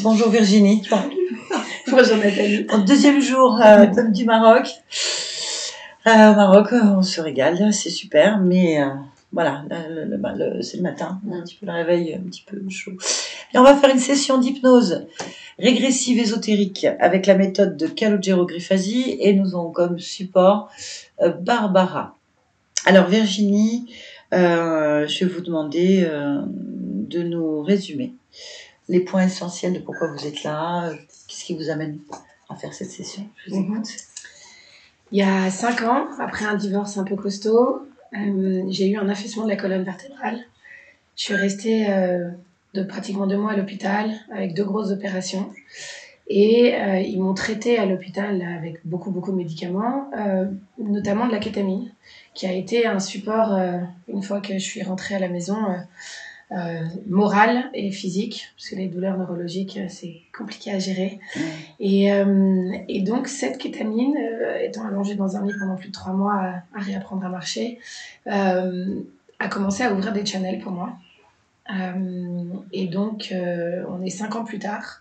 Bonjour Virginie. Bonjour Nathalie. Au deuxième jour du Maroc. Au Maroc, on se régale, c'est super, mais voilà, c'est le matin, un petit peu le réveil, un petit peu chaud. Et on va faire une session d'hypnose régressive ésotérique avec la méthode de Calogero Grifasi et nous avons comme support Barbara. Alors Virginie, je vais vous demander de nous résumer les points essentiels de pourquoi vous êtes là, qu'est-ce qui vous amène à faire cette session. Je vous écoute. Il y a 5 ans, après un divorce un peu costaud, j'ai eu un affaissement de la colonne vertébrale. Je suis restée pratiquement 2 mois à l'hôpital avec 2 grosses opérations. Et ils m'ont traitée à l'hôpital avec beaucoup de médicaments, notamment de la kétamine, qui a été un support, une fois que je suis rentrée à la maison, moral et physique, parce que les douleurs neurologiques, c'est compliqué à gérer. Et donc, cette kétamine, étant allongée dans un lit pendant plus de 3 mois à réapprendre à marcher, a commencé à ouvrir des channels pour moi. Et donc, on est 5 ans plus tard,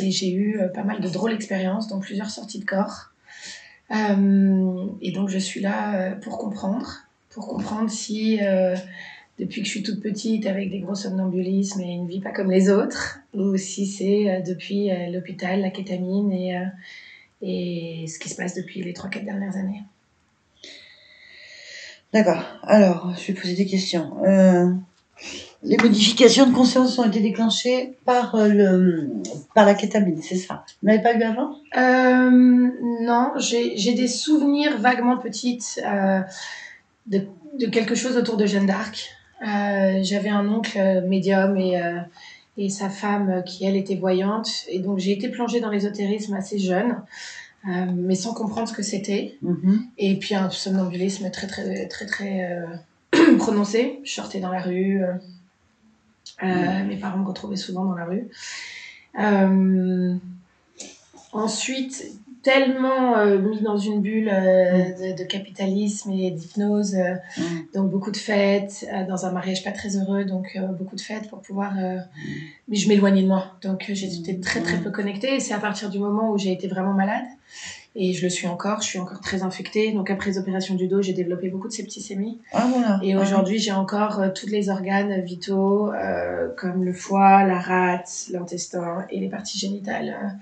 et j'ai eu pas mal de drôles expériences, dont plusieurs sorties de corps. Et donc, je suis là pour comprendre si... depuis que je suis toute petite, avec des gros somnambulismes et une vie pas comme les autres, ou si c'est depuis l'hôpital, la kétamine et ce qui se passe depuis les 3-4 dernières années. D'accord. Alors, je vais poser des questions. Les modifications de conscience ont été déclenchées par la kétamine, c'est ça? Vous n'avez pas eu avant? Non, j'ai des souvenirs vaguement petites de quelque chose autour de Jeanne d'Arc. J'avais un oncle médium et sa femme qui, elle, était voyante. Et donc, j'ai été plongée dans l'ésotérisme assez jeune, mais sans comprendre ce que c'était. Et puis, un somnambulisme très prononcé. Je sortais dans la rue. Mes parents me retrouvaient souvent dans la rue. Ensuite, tellement mis dans une bulle de capitalisme et d'hypnose, donc beaucoup de fêtes, dans un mariage pas très heureux, donc beaucoup de fêtes pour pouvoir... Mais je m'éloignais de moi, donc j'étais très peu connectée, et c'est à partir du moment où j'ai été vraiment malade, et je suis encore très infectée, donc après les opérations du dos, j'ai développé beaucoup de septicémie, et aujourd'hui j'ai encore tous les organes vitaux, comme le foie, la rate, l'intestin et les parties génitales,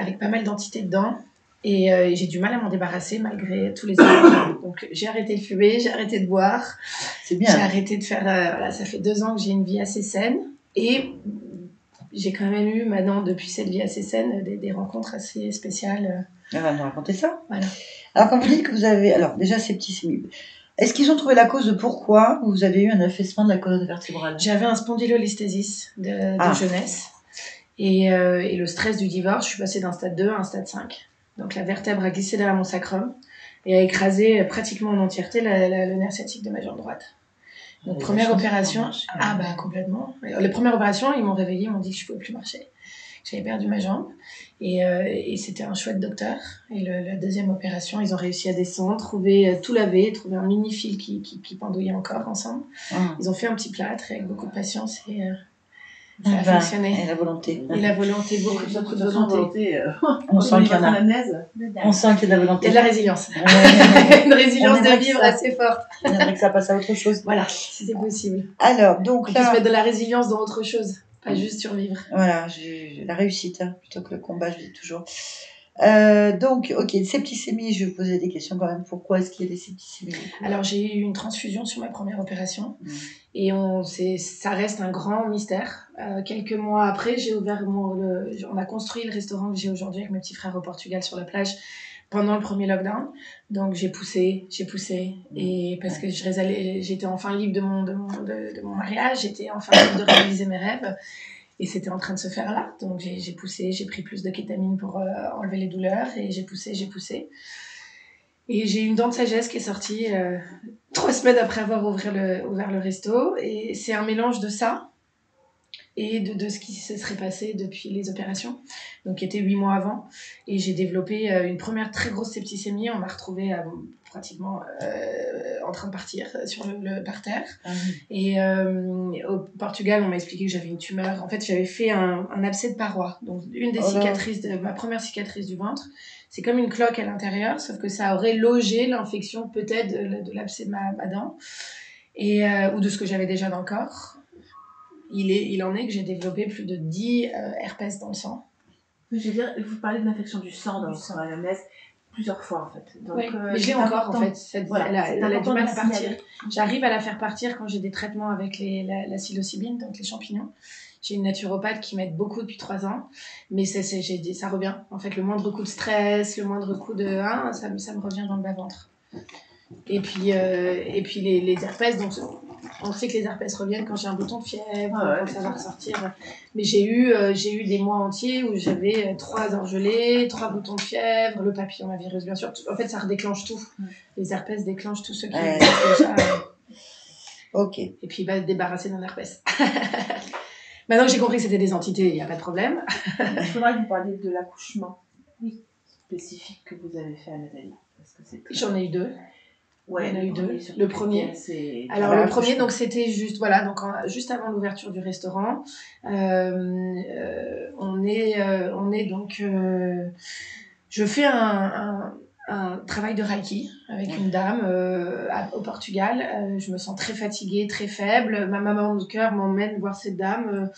avec pas mal d'entités dedans. Et j'ai du mal à m'en débarrasser malgré tous les efforts. Donc j'ai arrêté de fumer, j'ai arrêté de boire. C'est bien. J'ai arrêté de faire... voilà, ça fait 2 ans que j'ai une vie assez saine. Et j'ai quand même eu maintenant, depuis cette vie assez saine, des rencontres assez spéciales. On va nous raconter ça. Voilà. Alors quand vous dites que vous avez... Alors déjà septicémie. Est-ce qu'ils ont trouvé la cause de pourquoi vous avez eu un affaissement de la colonne vertébrale? J'avais un spondylolisthésis de jeunesse. Et le stress du divorce, je suis passée d'un stade 2 à un stade 5. Donc la vertèbre a glissé derrière mon sacrum et a écrasé pratiquement en entièreté le nerf sciatique de ma jambe droite. Donc première opération, complètement. Les premières opérations, ils m'ont réveillée, ils m'ont dit que je pouvais plus marcher. J'avais perdu ma jambe et c'était un chouette docteur. Et la deuxième opération, ils ont réussi à descendre, trouver tout laver, trouver un mini fil qui pendouillait encore ensemble. Ils ont fait un petit plâtre avec beaucoup de patience et ça a fonctionné. Et la volonté. Et la volonté, beaucoup de volonté. On sent qu'il y en a. On sent qu'il y a de la volonté. Il y a de la résilience. Une résilience de vivre assez forte. On aimerait que ça passe à autre chose. Voilà, si c'est possible. Alors, donc on peut se mettre de la résilience dans autre chose, pas juste survivre. Voilà, la réussite, plutôt que le combat, je dis toujours. Donc, ok, septicémie, je vais vous poser des questions quand même. Pourquoi est-ce qu'il y a des septicémies? Alors, j'ai eu une transfusion sur ma première opération et ça reste un grand mystère. Quelques mois après, j'ai ouvert on a construit le restaurant que j'ai aujourd'hui avec mes petits frères au Portugal sur la plage pendant le premier lockdown. Donc, j'ai poussé et parce que j'étais enfin libre de mon mariage, j'étais enfin libre de réaliser mes rêves. Et c'était en train de se faire là. Donc j'ai poussé, j'ai pris plus de kétamine pour enlever les douleurs. Et j'ai poussé. Et j'ai une dent de sagesse qui est sortie 3 semaines après avoir ouvert le resto. Et c'est un mélange de ça et de ce qui se serait passé depuis les opérations, donc qui était 8 mois avant. Et j'ai développé une première très grosse septicémie. On m'a retrouvée pratiquement en train de partir sur le parterre. Et au Portugal, on m'a expliqué que j'avais une tumeur. En fait, j'avais fait un abcès de paroi. Donc, une des cicatrices, ma première cicatrice du ventre, c'est comme une cloque à l'intérieur, sauf que ça aurait logé l'infection peut-être de l'abcès de ma dent, ou de ce que j'avais déjà dans le corps. Il en est que j'ai développé plus de 10 herpès dans le sang. Je veux dire, vous parlez de l'infection du sang dans l'anamnèse plusieurs fois en fait. Donc, oui, mais je l'ai encore en fait. Elle a du mal à partir. J'arrive à la faire partir quand j'ai des traitements avec la psilocybine, donc les champignons. J'ai une naturopathe qui m'aide beaucoup depuis 3 ans, mais ça revient. En fait, le moindre coup de stress, le moindre coup de ça me revient dans le bas-ventre. Et puis les herpès, donc on sait que les herpès reviennent quand j'ai un bouton de fièvre, quand ça va ressortir. Mais j'ai eu des mois entiers où j'avais 3 orgelets, 3 boutons de fièvre, le papillomavirus bien sûr. En fait, ça redéclenche tout. Les herpès déclenchent tout ce qui est déjà. Ok. Et puis il va se débarrasser d'un herpès. Maintenant que j'ai compris que c'était des entités, il n'y a pas de problème. Il faudra que vous parliez de l'accouchement spécifique que vous avez fait à Nathalie. Parce que c'est J'en ai eu 2. Ouais, il y en a eu 2. Le premier. Alors le premier, donc c'était juste juste avant l'ouverture du restaurant. On est donc. Je fais un travail de Reiki avec une dame au Portugal. Je me sens très fatiguée, très faible. Ma maman de cœur m'emmène voir cette dame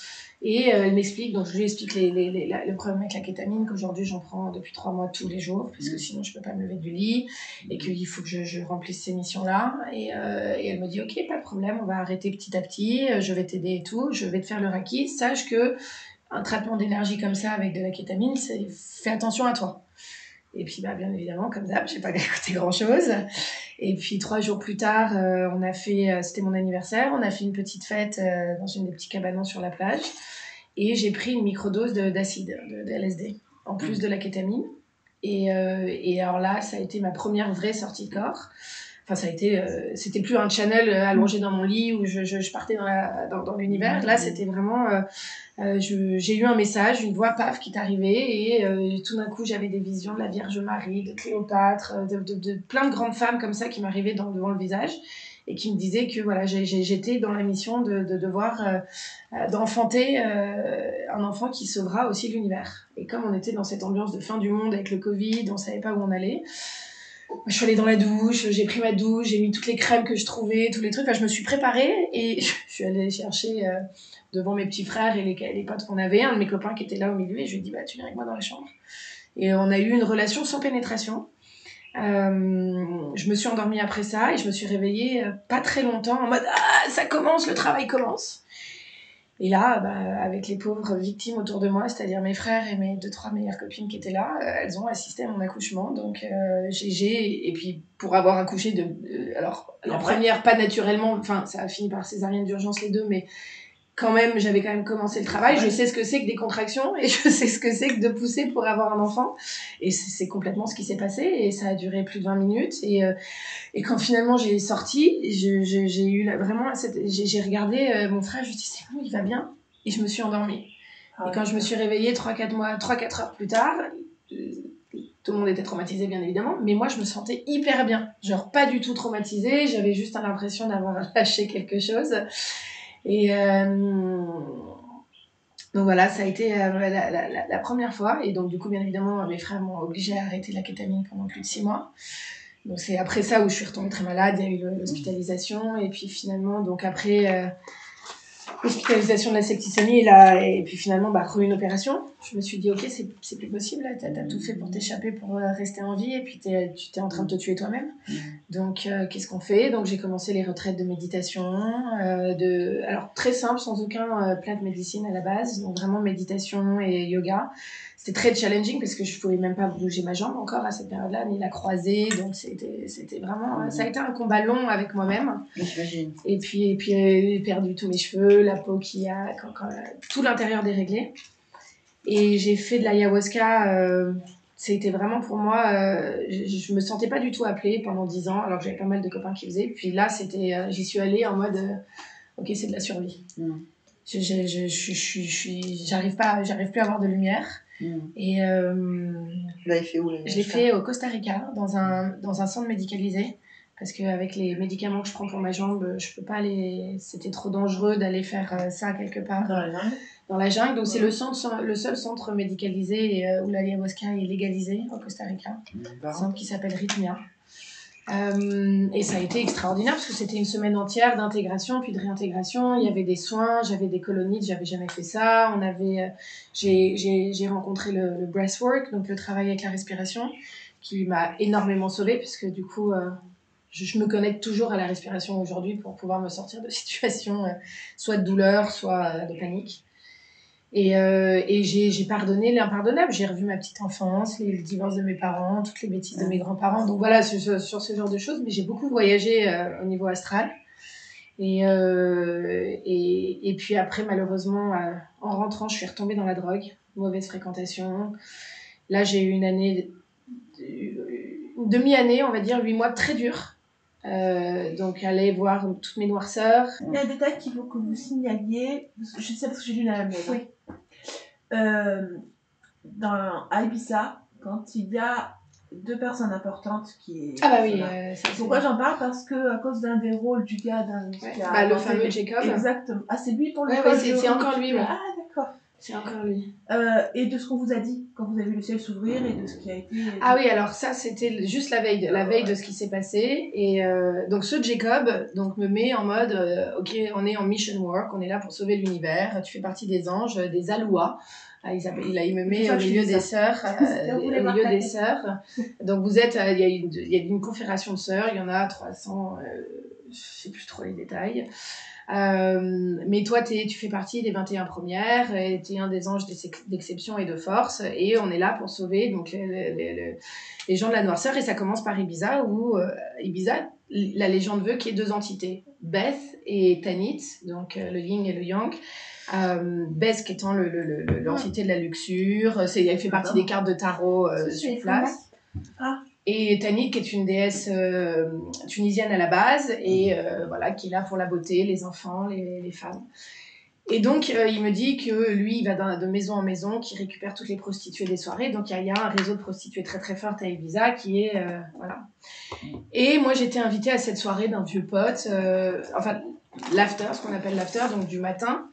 et elle m'explique. Donc je lui explique le problème avec la kétamine, qu'aujourd'hui j'en prends depuis 3 mois tous les jours, parce que sinon je peux pas me lever du lit et qu'il faut que je remplisse ces missions-là. Et elle me dit ok, pas de problème, on va arrêter petit à petit, je vais t'aider et tout, je vais te faire le Reiki. Sache que un traitement d'énergie comme ça avec de la kétamine, fais attention à toi. Et puis, bien évidemment, comme d'hab, j'ai pas écouté grand-chose. Et puis, 3 jours plus tard, c'était mon anniversaire, on a fait une petite fête dans une des petits cabanons sur la plage. Et j'ai pris une microdose d'acide, de LSD, en plus de la kétamine. Et alors là, ça a été ma première vraie sortie de corps. Enfin, c'était plus un channel allongé dans mon lit où je partais dans l'univers. Là, c'était vraiment... j'ai eu un message, une voix paf qui est arrivée et tout d'un coup j'avais des visions de la Vierge Marie, de Cléopâtre, de plein de grandes femmes comme ça qui m'arrivaient devant le visage et qui me disaient que voilà, j'étais dans la mission de devoir d'enfanter un enfant qui sauvera aussi l'univers. Et comme on était dans cette ambiance de fin du monde avec le Covid, on savait pas où on allait. Je suis allée dans la douche, j'ai pris ma douche, j'ai mis toutes les crèmes que je trouvais, tous les trucs. Enfin, je me suis préparée et je suis allée chercher devant mes petits frères et les potes qu'on avait, un de mes copains qui était là au milieu, et je lui ai dit tu viens avec moi dans la chambre. Et on a eu une relation sans pénétration. Je me suis endormie après ça et je me suis réveillée pas très longtemps en mode ça commence, le travail commence. Et là, avec les pauvres victimes autour de moi, c'est-à-dire mes frères et mes 2-3 meilleures copines qui étaient là, elles ont assisté à mon accouchement. Donc, et puis pour avoir accouché alors, la première, pas naturellement, enfin, ça a fini par césarienne d'urgence les 2, mais quand même, j'avais quand même commencé le travail. Je sais ce que c'est que des contractions et je sais ce que c'est que de pousser pour avoir un enfant. Et c'est complètement ce qui s'est passé et ça a duré plus de 20 minutes. Et quand finalement j'ai sorti, j'ai eu vraiment j'ai regardé mon frère, je lui ai dit c'est bon, il va bien. Et je me suis endormie. Et quand je me suis réveillée 3-4 heures plus tard, tout le monde était traumatisé bien évidemment, mais moi je me sentais hyper bien. Genre pas du tout traumatisée, j'avais juste l'impression d'avoir lâché quelque chose. Et donc voilà, ça a été la première fois. Et donc du coup, bien évidemment, mes frères m'ont obligée à arrêter la kétamine pendant plus de 6 mois. Donc c'est après ça où je suis retombée très malade, il y a eu l'hospitalisation. Et puis finalement, donc après l'hospitalisation de la septicémie et puis finalement, une opération. Je me suis dit, ok, c'est plus possible, là, t'as tout fait pour t'échapper, pour rester en vie. Et puis tu t'es en train de te tuer toi-même. Donc, qu'est-ce qu'on fait ? Donc, j'ai commencé les retraites de méditation, alors très simple, sans aucun plant médecine à la base, donc vraiment méditation et yoga. C'était très challenging parce que je pouvais même pas bouger ma jambe encore à cette période-là, ni la croiser, donc c'était vraiment, ça a été un combat long avec moi-même. J'imagine. Et puis j'ai perdu tous mes cheveux, la peau tout l'intérieur déréglé. Et j'ai fait de l'ayahuasca. C'était vraiment pour moi, je me sentais pas du tout appelée pendant 10 ans, alors que j'avais pas mal de copains qui faisaient. Puis là, j'y suis allée en mode, ok, c'est de la survie. J'arrive plus à avoir de lumière. Et vous l'avez fait où je l'ai fait au Costa Rica, dans un centre médicalisé. Parce qu'avec les médicaments que je prends pour ma jambe, je peux pas aller. C'était trop dangereux d'aller faire ça quelque part dans la jungle. Donc, c'est le seul centre médicalisé où l'ayahuasca est légalisé au Costa Rica. Un centre qui s'appelle Rhythmia. Et ça a été extraordinaire parce que c'était une semaine entière d'intégration puis de réintégration. Il y avait des soins, j'avais des colonies, j'avais jamais fait ça. J'ai rencontré le breathwork, donc le travail avec la respiration, qui m'a énormément sauvée puisque du coup je me connecte toujours à la respiration aujourd'hui pour pouvoir me sortir de situations soit de douleur, soit de panique. Et j'ai pardonné l'impardonnable. J'ai revu ma petite enfance, le divorce de mes parents, toutes les bêtises de mes grands-parents. Donc voilà, sur ce genre de choses. Mais j'ai beaucoup voyagé au niveau astral. Et puis après, malheureusement, en rentrant, je suis retombée dans la drogue. Mauvaise fréquentation. Là, j'ai eu une demi-année, on va dire, 8 mois très durs. Donc aller voir toutes mes noirceurs. Il y a un détail qu'il faut que vous signaliez. Je sais parce que j'ai lu la même. Oui. À Ibiza, quand il y a 2 personnes importantes qui... Ah bah oui. Pourquoi j'en parle? Parce que à cause d'un des rôles du gars le fameux Jacob. Exactement. Ah, c'est lui pour le code. C'est encore lui. Ah, d'accord. C'est encore lui. Et de ce qu'on vous a dit quand vous avez vu le ciel s'ouvrir et de ce qui a été... Ah oui, alors ça, c'était juste la veille de ce qui s'est passé. Et donc ce Jacob me met en mode, ok, on est en mission work, on est là pour sauver l'univers, tu fais partie des anges, des Alois. Il me met au milieu des sœurs. Donc vous êtes, il y a une confédération de sœurs, il y en a 300, je sais plus trop les détails. Mais toi, tu fais partie des 21 premières, et tu es un des anges d'exception et de force, et on est là pour sauver donc, les gens de la noirceur, et ça commence par Ibiza, où Ibiza, la légende veut qu'il y ait 2 entités, Beth et Tanit, donc le yin et le yang. Beth qui étant l'entité de la luxure, elle fait partie des cartes de tarot sur place. Et Tanit qui est une déesse tunisienne à la base et voilà, qui est là pour la beauté, les enfants, les femmes. Et donc il me dit que lui il va de maison en maison, qu'il récupère toutes les prostituées des soirées. Donc il y a un réseau de prostituées très très fort à Ibiza qui est voilà. Et moi j'étais invitée à cette soirée d'un vieux pote, enfin l'after, ce qu'on appelle l'after, donc du matin.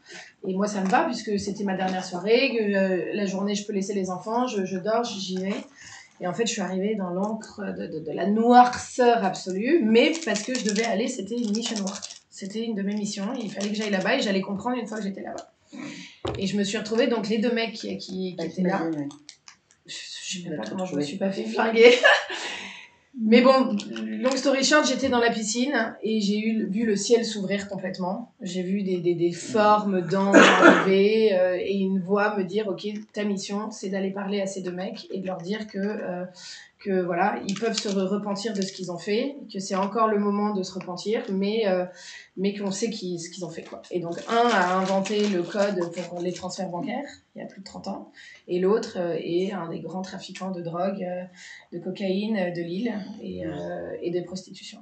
Et moi ça me va puisque c'était ma dernière soirée, que la journée je peux laisser les enfants, je dors, j'y vais. Et en fait, je suis arrivée dans l'encre de la noirceur absolue, mais parce que je devais aller, c'était une mission work. C'était une de mes missions, il fallait que j'aille là-bas et j'allais comprendre une fois que j'étais là-bas. Et je me suis retrouvée, donc les 2 mecs qui étaient là, je sais même pas comment je me suis pas fait flinguer. Mais bon, long story short, j'étais dans la piscine et j'ai vu le ciel s'ouvrir complètement. J'ai vu des formes d'anges arriver et une voix me dire, ok, ta mission, c'est d'aller parler à ces 2 mecs et de leur dire que voilà, ils peuvent se repentir de ce qu'ils ont fait, que c'est encore le moment de se repentir, mais qu'on sait ce qu'ils ont fait, quoi. Et donc, un a inventé le code pour les transferts bancaires, il y a plus de 30 ans, et l'autre est un des grands trafiquants de drogue, de cocaïne de l'île et de prostitution.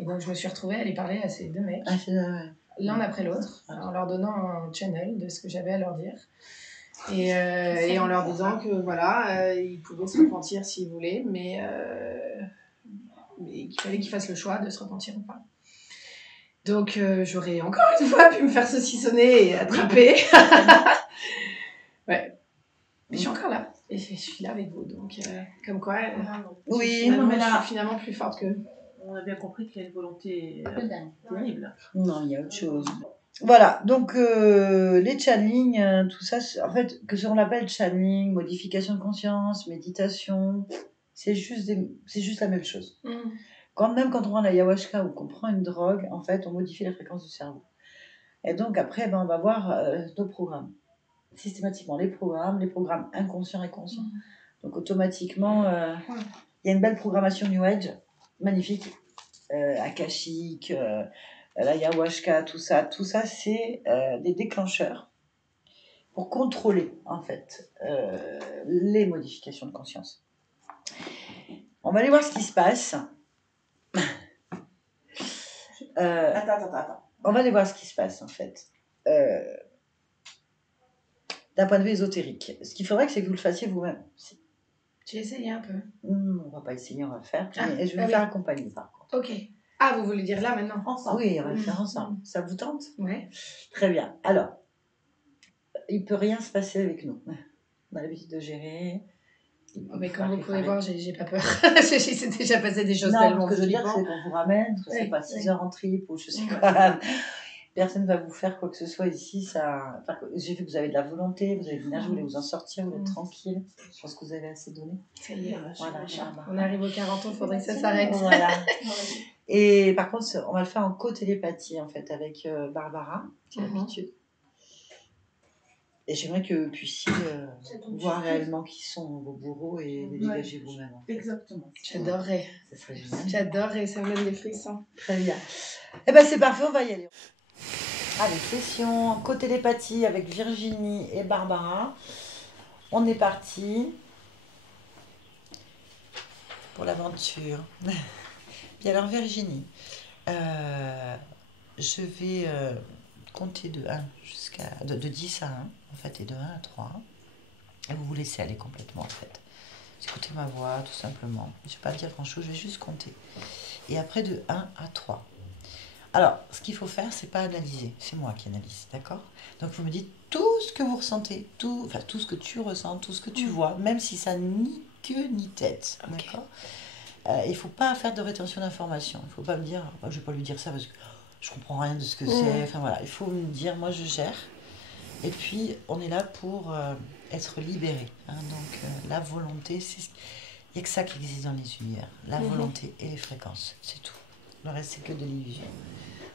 Et donc, je me suis retrouvée à aller parler à ces 2 mecs, l'un après l'autre, en leur donnant un channel de ce que j'avais à leur dire. Et en leur disant que voilà, ils pouvaient se repentir s'ils voulaient, mais qu'il fallait qu'ils fassent le choix de se repentir ou pas. Donc j'aurais encore une fois pu me faire saucissonner et attraper. Ouais. Mais je suis encore là. Et je suis là avec vous. Donc comme quoi, oui, je suis finalement plus forte qu'eux. On a bien compris qu'il y a une volonté terrible. Non, il y a autre chose. Voilà, donc les channelings, tout ça, en fait, que ce qu'on appelle channeling, modification de conscience, méditation, c'est juste la même chose. Même quand on prend l'ayahuasca ou qu'on prend une drogue, en fait, on modifie la fréquence du cerveau. Et donc après, on va voir nos programmes. Systématiquement, les programmes inconscients et conscients. Donc automatiquement, il y a une belle programmation New Age, magnifique, akashique, l'ayahuasca, tout ça, c'est des déclencheurs pour contrôler, en fait, les modifications de conscience. On va aller voir ce qui se passe. Attends. On va aller voir ce qui se passe, en fait. d'un point de vue ésotérique. Ce qu'il faudrait, c'est que vous le fassiez vous-même. J'ai essayé un peu. On va pas essayer, on va le faire. Ah, Mais je vais vous faire accompagner par contre. Ok. Ah, vous voulez dire là maintenant? Ensemble. Oui, on va le faire ensemble. Ça vous tente? Ouais. Très bien. Alors, il peut rien se passer avec nous. On a l'habitude de gérer. Mais comme vous pouvez voir, j'ai pas peur. C'est déjà passé des choses non, tellement ce que je veux dire, c'est qu'on vous ramène, c'est pas 6 heures en trip ou je sais quoi. Personne ne va vous faire quoi que ce soit ici. Ça... Enfin, j'ai vu que vous avez de la volonté, vous avez de l'énergie, vous voulez vous en sortir, vous êtes tranquille. Je pense que vous avez assez donné. Ça y est, voilà, on arrive aux 40 ans, il faudrait que ça s'arrête. Voilà. Et par contre, on va le faire en co-télépathie en fait avec Barbara, qui a l'habitude. Et j'aimerais que vous puissiez voir réellement qui sont vos bourreaux et les dégager vous-même. En fait. Exactement. J'adorerais. Ça serait génial. J'adorerais, ça me donne des frissons. Très bien. Eh bien, c'est parfait, on va y aller. Allez, session co-télépathie avec Virginie et Barbara. On est parti pour l'aventure. Bien alors, Virginie, je vais compter de 1 jusqu'à de 10 à 1, en fait, et de 1 à 3. Et vous vous laissez aller complètement, en fait. Écoutez ma voix, tout simplement. Je ne vais pas dire grand-chose, je vais juste compter. Et après, de 1 à 3. Alors, ce qu'il faut faire, c'est pas analyser. C'est moi qui analyse, d'accord? Donc, vous me dites tout ce que vous ressentez, tout ce que tu ressens, tout ce que tu vois, même si ça n'a ni queue ni tête, d'accord? Il ne faut pas faire de rétention d'informations. Il ne faut pas me dire, je ne vais pas lui dire ça parce que je comprends rien de ce que c'est. Enfin voilà, il faut me dire, moi je gère. Et puis, on est là pour être libéré. Hein. Donc, la volonté, il n'y a que ça qui existe dans les univers. La volonté et les fréquences, c'est tout. Le reste, c'est que de l'illusion.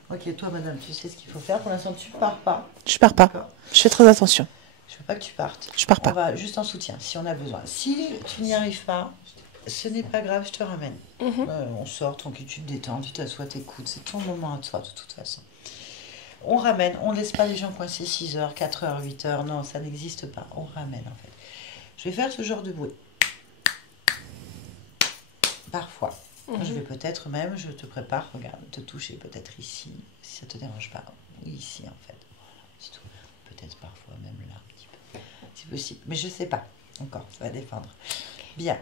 Ok, toi, madame, tu sais ce qu'il faut faire. Pour l'instant, tu ne pars pas. Je pars pas. Je fais très attention. Je ne veux pas que tu partes. Je pars pas. On va juste en soutien, si on a besoin. Si tu n'y arrives pas, ce n'est pas grave, je te ramène. On sort, tranquille, tu te détends, tu t'assois, t'écoutes. C'est ton moment à toi, de toute façon. On ramène, on ne laisse pas les gens coincés 6 heures, 4 heures, 8 heures. Non, ça n'existe pas. On ramène, en fait. Je vais faire ce genre de bruit. Parfois. Je vais peut-être même, je te prépare, regarde, te toucher peut-être ici, si ça ne te dérange pas. Oui, ici, en fait. Voilà, c'est tout. Peut-être parfois même là, un petit peu. C'est possible. Mais je ne sais pas. Encore, ça va dépendre. Bien.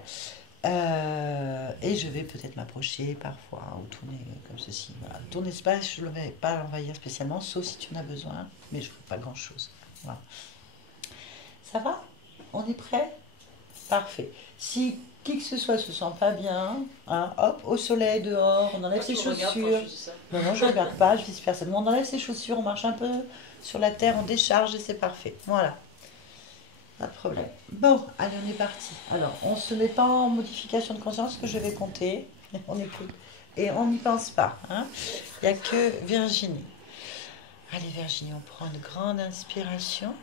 Et je vais peut-être m'approcher parfois ou tourner comme ceci. Voilà. Ton espace, je ne vais pas l'envahir spécialement, sauf si tu en as besoin, mais je ne ferai pas grand-chose. Voilà. Ça va? On est prêt? Parfait. Si qui que ce soit se sent pas bien, hein, hop, au soleil, dehors, on enlève ses chaussures. Non, je ne regarde pas, je vice personne. On enlève ses chaussures, on marche un peu sur la terre, on décharge et c'est parfait. Voilà. Pas de problème. Bon, allez, on est parti. Alors, on ne se met pas en modification de conscience que je vais compter. On écoute. Et on n'y pense pas. Hein. Il n'y a que Virginie. Allez, Virginie, on prend une grande inspiration.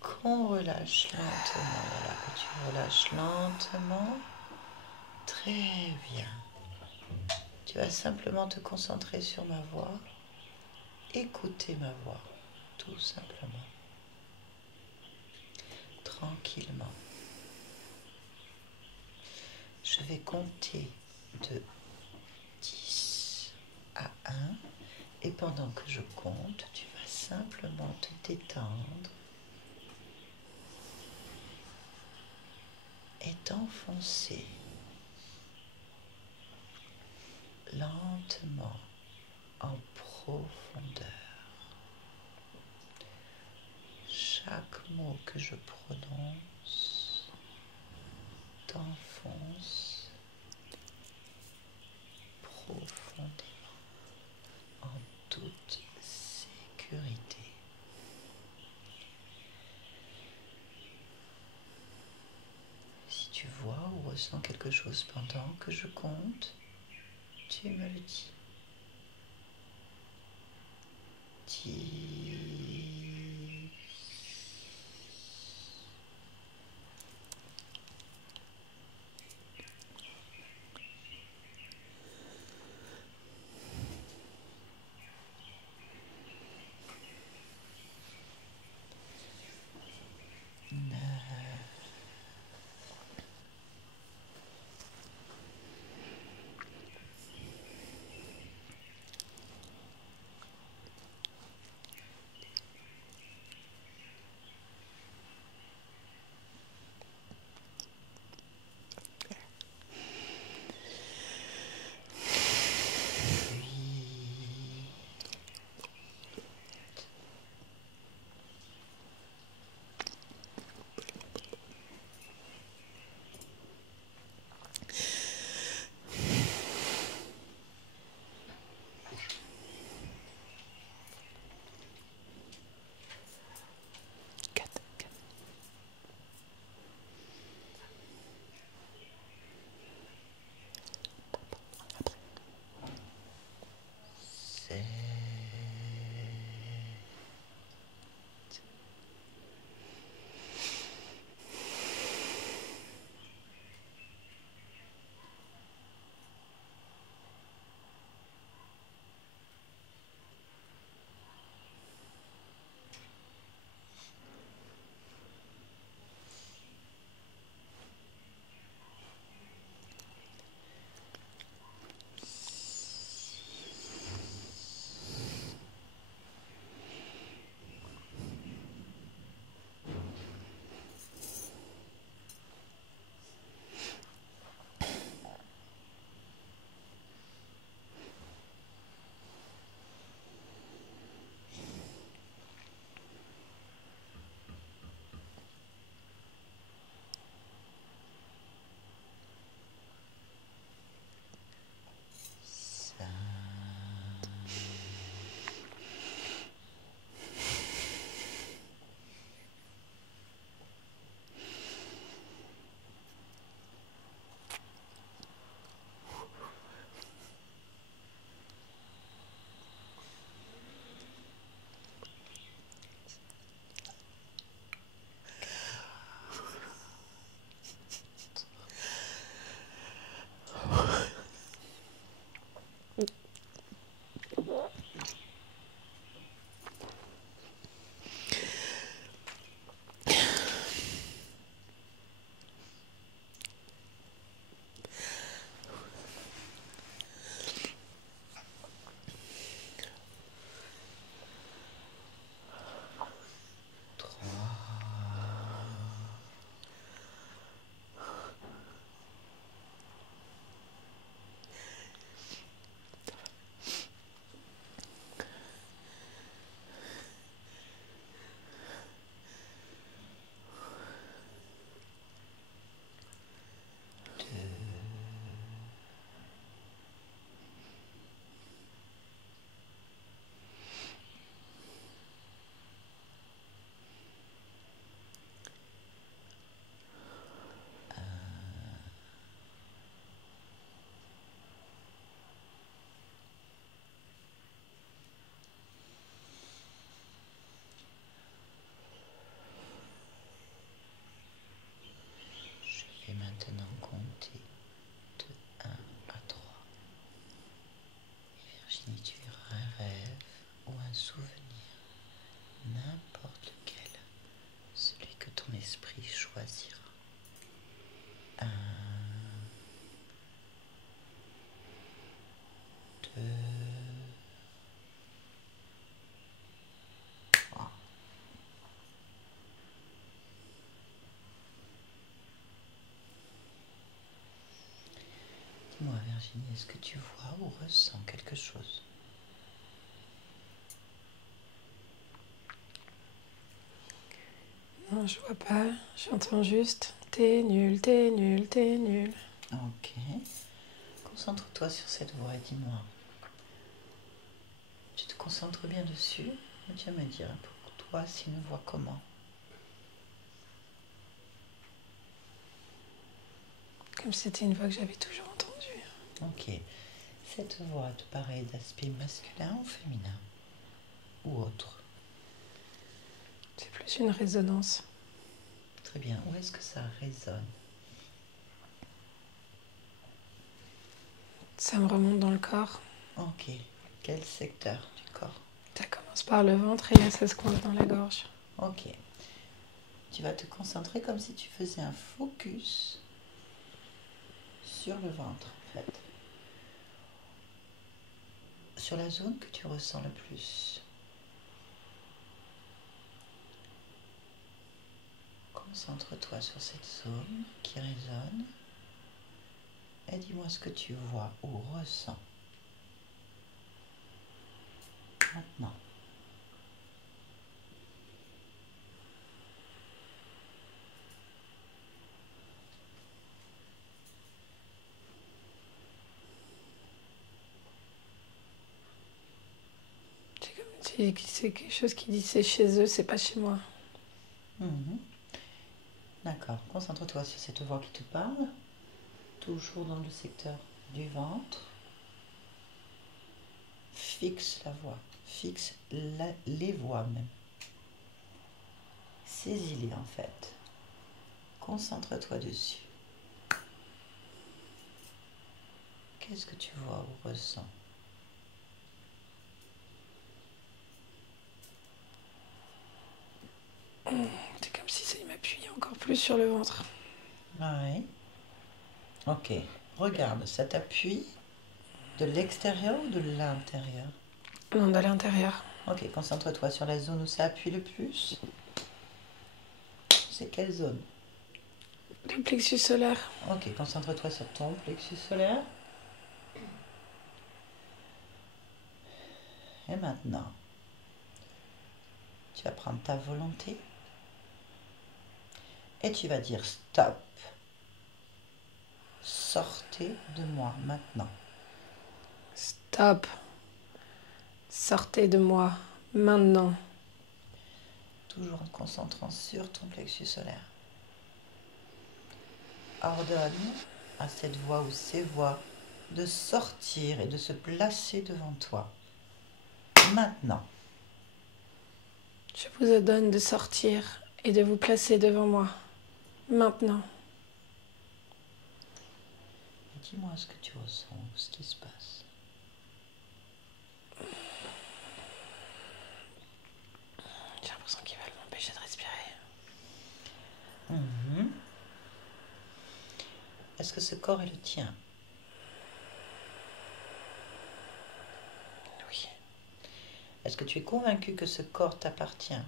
Qu'on relâche lentement. Voilà, que tu relâches lentement. Très bien. Tu vas simplement te concentrer sur ma voix. Écouter ma voix, tout simplement. Tranquillement. Je vais compter de 10 à 1 et pendant que je compte, tu vas simplement te détendre et t'enfoncer lentement en profondeur. Chaque mot que je prononce t'enfonce profondément en toute sécurité. Si tu vois ou ressens quelque chose pendant que je compte, tu me le dis. 10. choisir. 1, 2, 3. Dis-moi Virginie, est-ce que tu vois ou ressens quelque chose? Non, je vois pas. J'entends juste t'es nul, t'es nul, t'es nul. Ok. Concentre-toi sur cette voix et dis-moi. Tu te concentres bien dessus et tu vas me dire pour toi c'est une voix comment? Comme si c'était une voix que j'avais toujours entendue. Ok. Cette voix te paraît d'aspect masculin ou féminin? Ou autre? C'est plus une résonance. Très bien. Où est-ce que ça résonne? Ça me remonte dans le corps. Ok. Quel secteur du corps? Ça commence par le ventre et là ça se coince dans la gorge. Ok. Tu vas te concentrer comme si tu faisais un focus sur le ventre, en fait. Sur la zone que tu ressens le plus. Concentre-toi sur cette zone qui résonne et dis-moi ce que tu vois ou ressens. Maintenant. C'est comme si c'est quelque chose qui dit c'est chez eux, c'est pas chez moi. Mhm. D'accord. Concentre-toi sur cette voix qui te parle. Toujours dans le secteur du ventre. Fixe la voix. Fixe les voix même. Saisis-les en fait. Concentre-toi dessus. Qu'est-ce que tu vois ou ressens? C'est comme si ça m'appuyait encore plus sur le ventre. Oui. Ok. Regarde, ça t'appuie de l'extérieur ou de l'intérieur? Non, de l'intérieur. Ok, concentre-toi sur la zone où ça appuie le plus. C'est quelle zone? Le plexus solaire. Ok, concentre-toi sur ton plexus solaire. Et maintenant, tu vas prendre ta volonté et tu vas dire stop. Sortez de moi maintenant. Stop. Sortez de moi. Maintenant. Toujours en te concentrant sur ton plexus solaire. Ordonne à cette voix ou ces voix de sortir et de se placer devant toi. Maintenant. Je vous ordonne de sortir et de vous placer devant moi. Maintenant. Dis-moi ce que tu ressens, ce qui se passe. J'ai l'impression qu'ils veulent m'empêcher de respirer. Mhm. Est-ce que ce corps est le tien? Oui. Est-ce que tu es convaincu que ce corps t'appartient?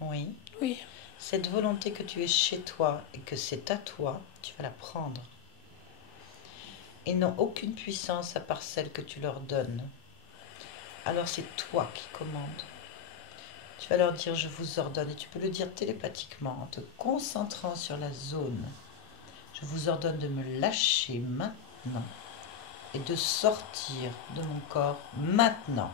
Oui. Oui. Cette volonté que tu es chez toi et que c'est à toi, tu vas la prendre. Ils n'ont aucune puissance à part celle que tu leur donnes. Alors c'est toi qui commandes. Tu vas leur dire je vous ordonne et tu peux le dire télépathiquement en te concentrant sur la zone. Je vous ordonne de me lâcher maintenant et de sortir de mon corps maintenant.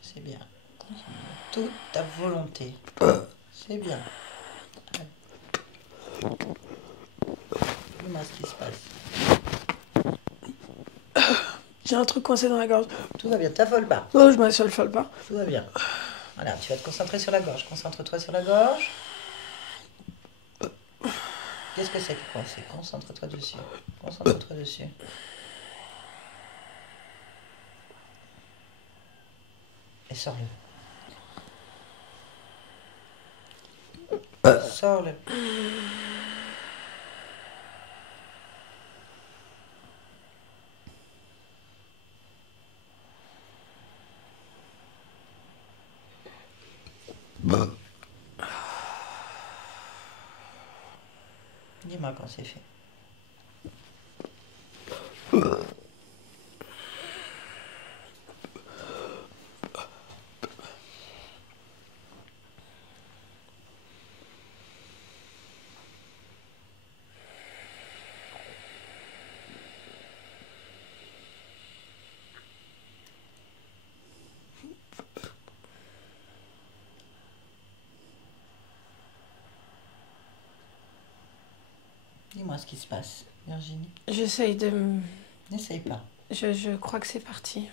C'est bien. Toute ta volonté. C'est bien. Dis-moi ce qui se passe. J'ai un truc coincé dans la gorge. Tout va bien, t'affole pas. Oh, je m'affole pas. Tout va bien. Voilà, tu vas te concentrer sur la gorge. Concentre-toi sur la gorge. Qu'est-ce que c'est qui est coincé? Concentre-toi dessus. Concentre-toi dessus. sors-le. Sors-le. Dis-moi quand c'est fait. Dis-moi ce qui se passe, Virginie. J'essaye de me... N'essaye pas. Je crois que c'est parti.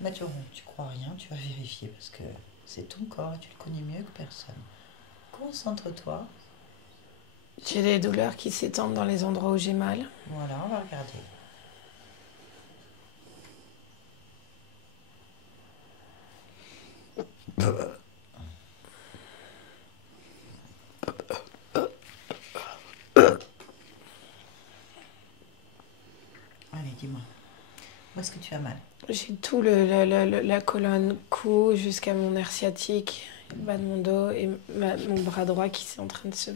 Mathuron, tu crois rien, tu vas vérifier parce que c'est ton corps et tu le connais mieux que personne. Concentre-toi. J'ai des douleurs qui s'étendent dans les endroits où j'ai mal. Voilà, on va regarder. Allez, dis-moi. Où est-ce que tu as mal? J'ai tout la colonne, cou, jusqu'à mon nerf sciatique, le bas de mon dos et mon bras droit qui est en train de se...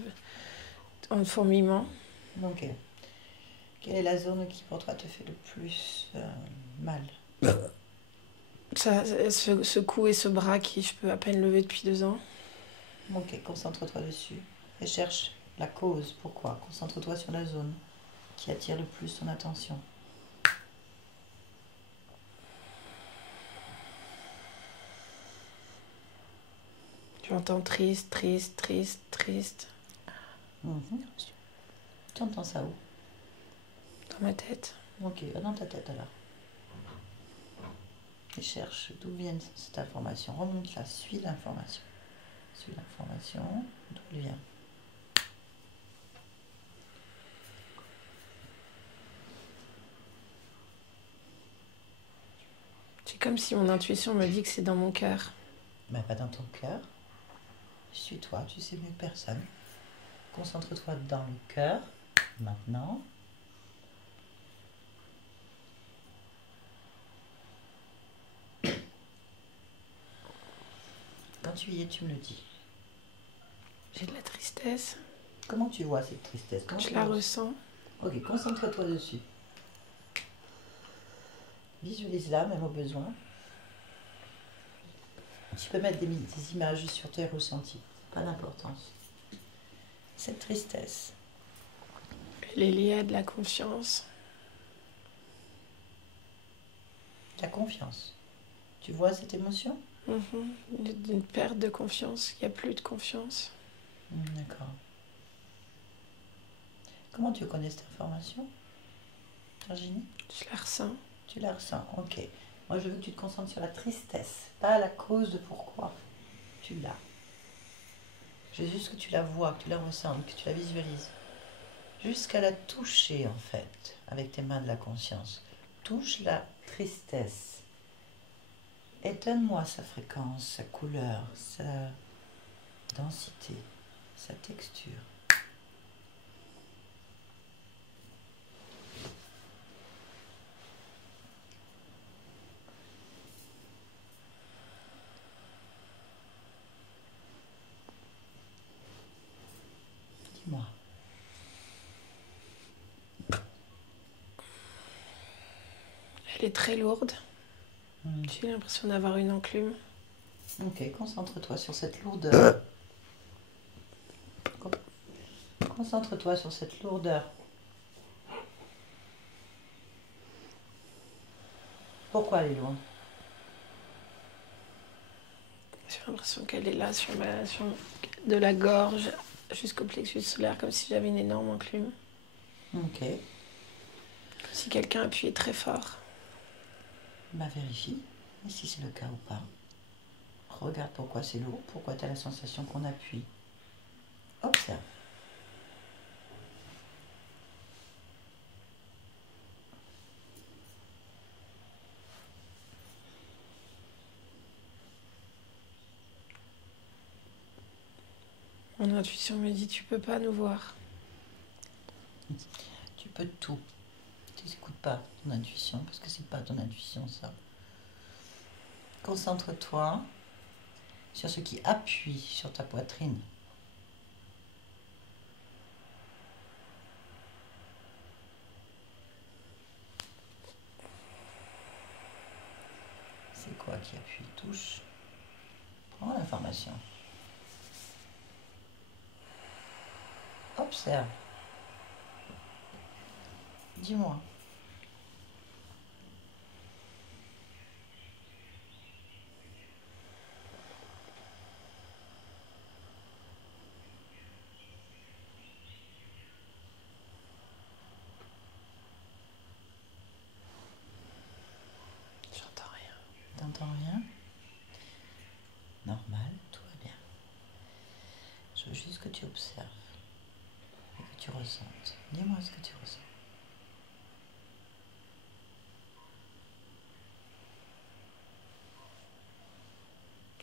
en fourmillement. Ok. Quelle est la zone qui pour toi te fait le plus mal? Ce cou et ce bras qui je peux à peine lever depuis 2 ans. Ok, concentre-toi dessus et cherche la cause. Pourquoi? Concentre-toi sur la zone qui attire le plus ton attention. J'entends triste, triste, triste, triste. Tu entends ça où? Dans ma tête. Ok, dans ta tête alors. Et cherche d'où vient cette information. Remonte là, suis l'information. Suis l'information, d'où elle vient. C'est comme si mon intuition me dit que c'est dans mon cœur. Mais pas dans ton cœur. Suis-toi, tu sais mieux que personne. Concentre-toi dans le cœur, maintenant. Quand tu y es, tu me le dis. J'ai de la tristesse. Comment tu vois cette tristesse? Je la ressens. Ok, concentre-toi dessus. Visualise-la, même au besoin. Tu peux mettre des images sur tes ressentis. Pas d'importance. Cette tristesse. Elle est liée à de la confiance. La confiance. Tu vois cette émotion? D'une perte de confiance. Il n'y a plus de confiance. D'accord. Comment tu connais cette information, Virginie? Je la ressens. Tu la ressens, ok. Moi, je veux que tu te concentres sur la tristesse, pas la cause de pourquoi tu l'as. Je veux juste que tu la vois, que tu la ressentes, que tu la visualises. Jusqu'à la toucher, en fait, avec tes mains de la conscience. Touche la tristesse. Et donne-moi sa fréquence, sa couleur, sa densité, sa texture. Dis-moi. Elle est très lourde. J'ai l'impression d'avoir une enclume. Ok, concentre-toi sur cette lourdeur. Concentre-toi sur cette lourdeur. Pourquoi elle est lourde? J'ai l'impression qu'elle est là sur de la gorge jusqu'au plexus solaire, comme si j'avais une énorme enclume. Ok. Comme si quelqu'un appuyait très fort. Bah vérifie, et si c'est le cas ou pas. Regarde pourquoi c'est lourd, pourquoi tu as la sensation qu'on appuie. Observe. intuition me dit tu peux pas nous voir. Tu peux tout. Tu n'écoutes pas ton intuition, parce que c'est pas ton intuition, ça. Concentre-toi sur ce qui appuie sur ta poitrine. C'est quoi qui appuie? Touche. Prends l'information. Observe. Dis-moi. J'entends rien. T'entends rien? Normal, tout va bien. Je veux juste que tu observes et que tu ressentes. Dis-moi ce que tu ressens.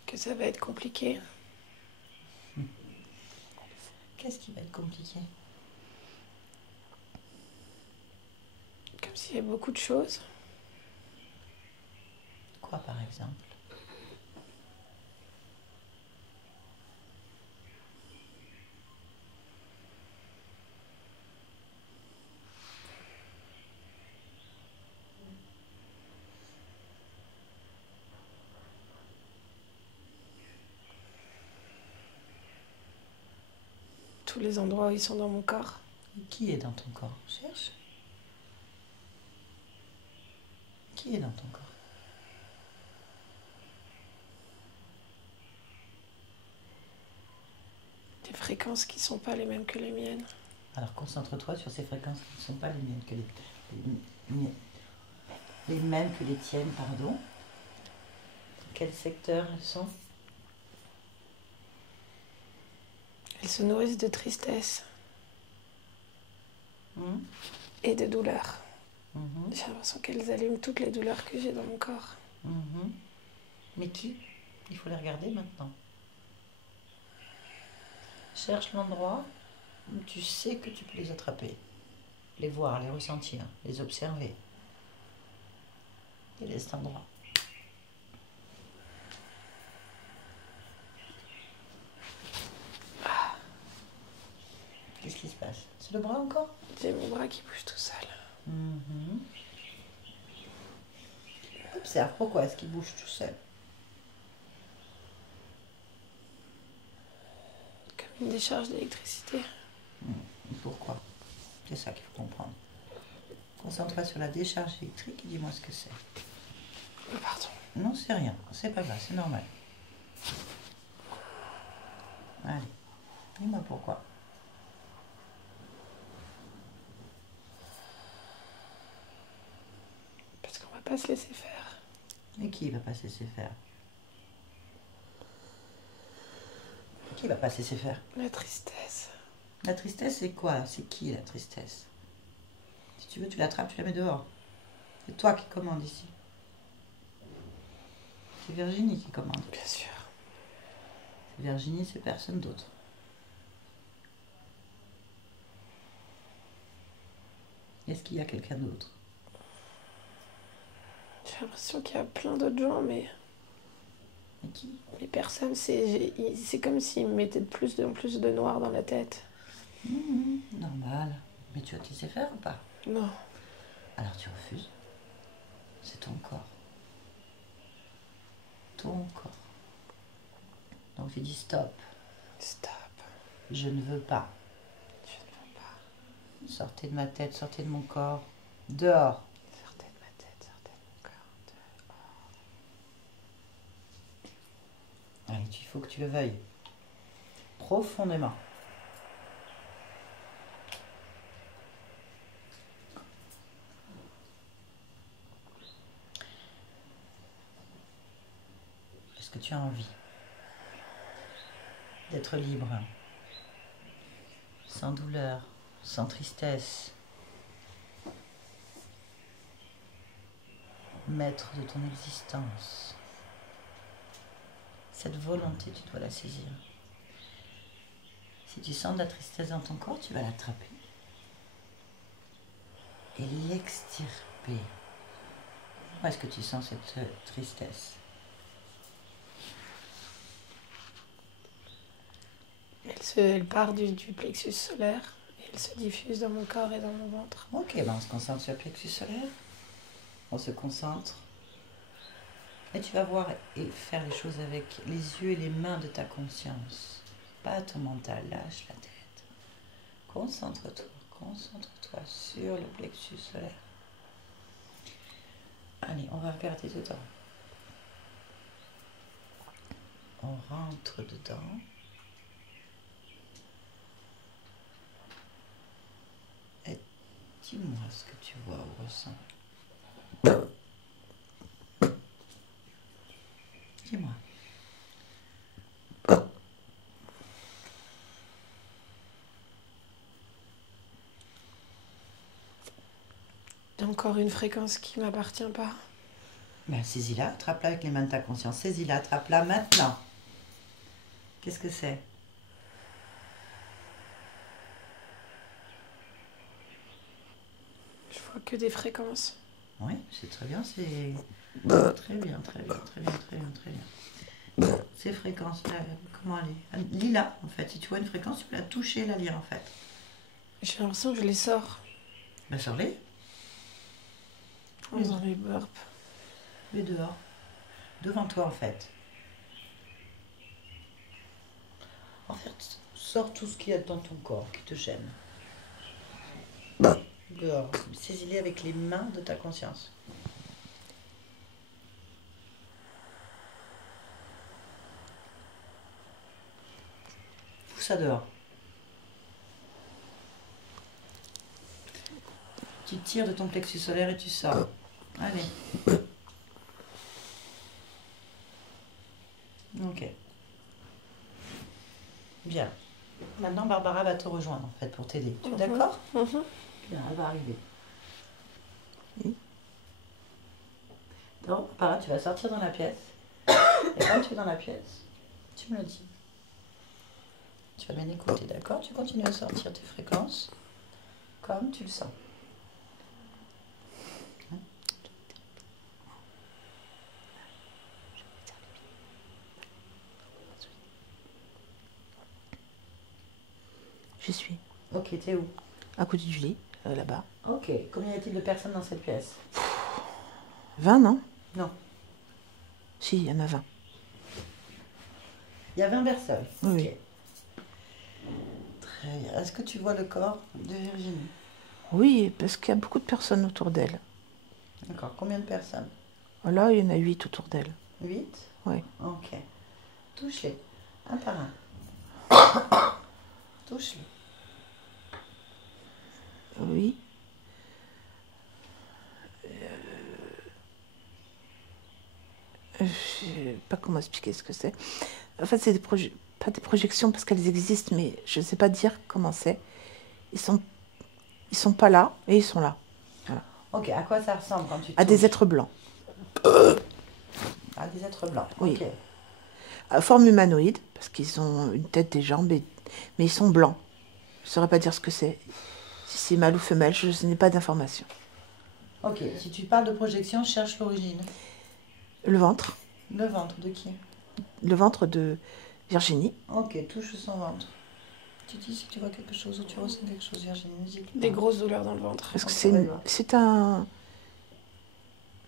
Que ça va être compliqué. Qu'est-ce qui va être compliqué? Comme s'il y avait beaucoup de choses. Quoi par exemple? Tous les endroits où ils sont dans mon corps. Et qui est dans ton corps? Cherche. Qui est dans ton corps? Des fréquences qui sont pas les mêmes que les miennes. Alors concentre-toi sur ces fréquences qui ne sont pas les miennes que les mêmes que les tiennes, pardon. Quel secteur elles sont? Elles se nourrissent de tristesse et de douleur. J'ai l'impression qu'elles allument toutes les douleurs que j'ai dans mon corps. Mais qui? Il faut les regarder maintenant. Cherche l'endroit où tu sais que tu peux les attraper. Les voir, les ressentir, les observer. Et laisse cet endroit. Qu'est-ce qui se passe? C'est le bras encore? J'ai mon bras qui bouge tout seul. Observe, pourquoi est-ce qu'il bouge tout seul? Comme une décharge d'électricité. Pourquoi? C'est ça qu'il faut comprendre. Concentre-toi sur la décharge électrique et dis-moi ce que c'est. Oh, pardon. Non, c'est rien. C'est pas grave, c'est normal. Allez, dis-moi pourquoi. Parce qu'on va pas se laisser faire. Et qui va pas se laisser faire? Qui va pas se laisser faire? La tristesse. La tristesse, c'est quoi? C'est qui la tristesse? Si tu veux, tu l'attrapes, tu la mets dehors. C'est toi qui commandes ici. C'est Virginie qui commande. Bien sûr. Virginie, c'est personne d'autre. Est-ce qu'il y a quelqu'un d'autre? J'ai l'impression qu'il y a plein d'autres gens, mais Et qui? les personnes, c'est comme s'ils me mettaient de plus en plus de noir dans la tête. Normal. Mais tu vas te laisser faire ou pas? Non. Alors tu refuses. C'est ton corps. Ton corps. Donc tu dis stop. Stop. Je ne veux pas. Je ne veux pas. Sortez de ma tête, sortez de mon corps. Dehors. Sortez de ma tête, sortez de mon corps. Allez, il faut que tu le veuilles. Profondément. Est-ce que tu as envie d'être libre, sans douleur, sans tristesse, maître de ton existence? Cette volonté, tu dois la saisir. Si tu sens de la tristesse dans ton corps, tu vas l'attraper et l'extirper. Où est-ce que tu sens cette tristesse? Elle part du plexus solaire et elle se diffuse dans mon corps et dans mon ventre. Ok, ben on se concentre sur le plexus solaire. On se concentre. Et tu vas voir et faire les choses avec les yeux et les mains de ta conscience. Pas ton mental, lâche la tête. Concentre-toi sur le plexus solaire. Allez, on va regarder dedans. On rentre dedans. Et dis-moi ce que tu vois ou ressens. Dis-moi. Il y a encore une fréquence qui ne m'appartient pas. Ben, saisis-la, attrape-la avec les mains de ta conscience. Saisis-la, attrape-la maintenant. Qu'est-ce que c'est? Je vois que des fréquences. Oui, c'est très bien, c'est très bien. Ces fréquences-là, comment elle est? Lila, en fait. Si tu vois une fréquence, tu peux la toucher et la lire, en fait. J'ai l'impression que je les sors. Ben, sors-les. En faisant les burps. Les dehors. Devant toi, en fait. En fait, sors tout ce qu'il y a dans ton corps qui te gêne. Dehors. Saisis-les avec les mains de ta conscience. Fous ça dehors. Tu tires de ton plexus solaire et tu sors. Allez. Ok. Bien. Maintenant, Barbara va te rejoindre, en fait, pour t'aider. Tu es d'accord? Bien, elle va arriver. Donc, Barbara, tu vas sortir dans la pièce. Et quand tu es dans la pièce, tu me le dis. Tu vas bien écouter, d'accord? Tu continues à sortir tes fréquences comme tu le sens. Je suis Ok, t'es où? à côté du lit, là-bas. Ok, combien y a-t-il de personnes dans cette pièce? 20, non? Non. Si, il y en a 20. Il y a 20 personnes. Oui. Ok. Très bien. Est-ce que tu vois le corps de Virginie? Oui, parce qu'il y a beaucoup de personnes autour d'elle. D'accord. Combien de personnes? Là, il y en a 8 autour d'elle. 8? Oui. Ok. Touche-les. Un par un. Touche-les. Oui. Je sais pas comment expliquer ce que c'est. En fait, c'est pas des projections parce qu'elles existent, mais je ne sais pas dire comment c'est. Ils sont pas là et ils sont là. Voilà. Ok, à quoi ça ressemble quand tu touches? À des êtres blancs. À des êtres blancs. Oui. Ok. À forme humanoïde, parce qu'ils ont une tête, des jambes, mais ils sont blancs. Je ne saurais pas dire ce que c'est. Si c'est mâle ou femelle, je n'ai pas d'informations. Ok, si tu parles de projection, cherche l'origine. Le ventre. Le ventre de qui? Le ventre de Virginie. Ok, touche son ventre. Tu dis si tu vois quelque chose ou tu ressens quelque chose, Virginie, musique. Des grosses douleurs dans le ventre. Parce que On va voir. c'est un...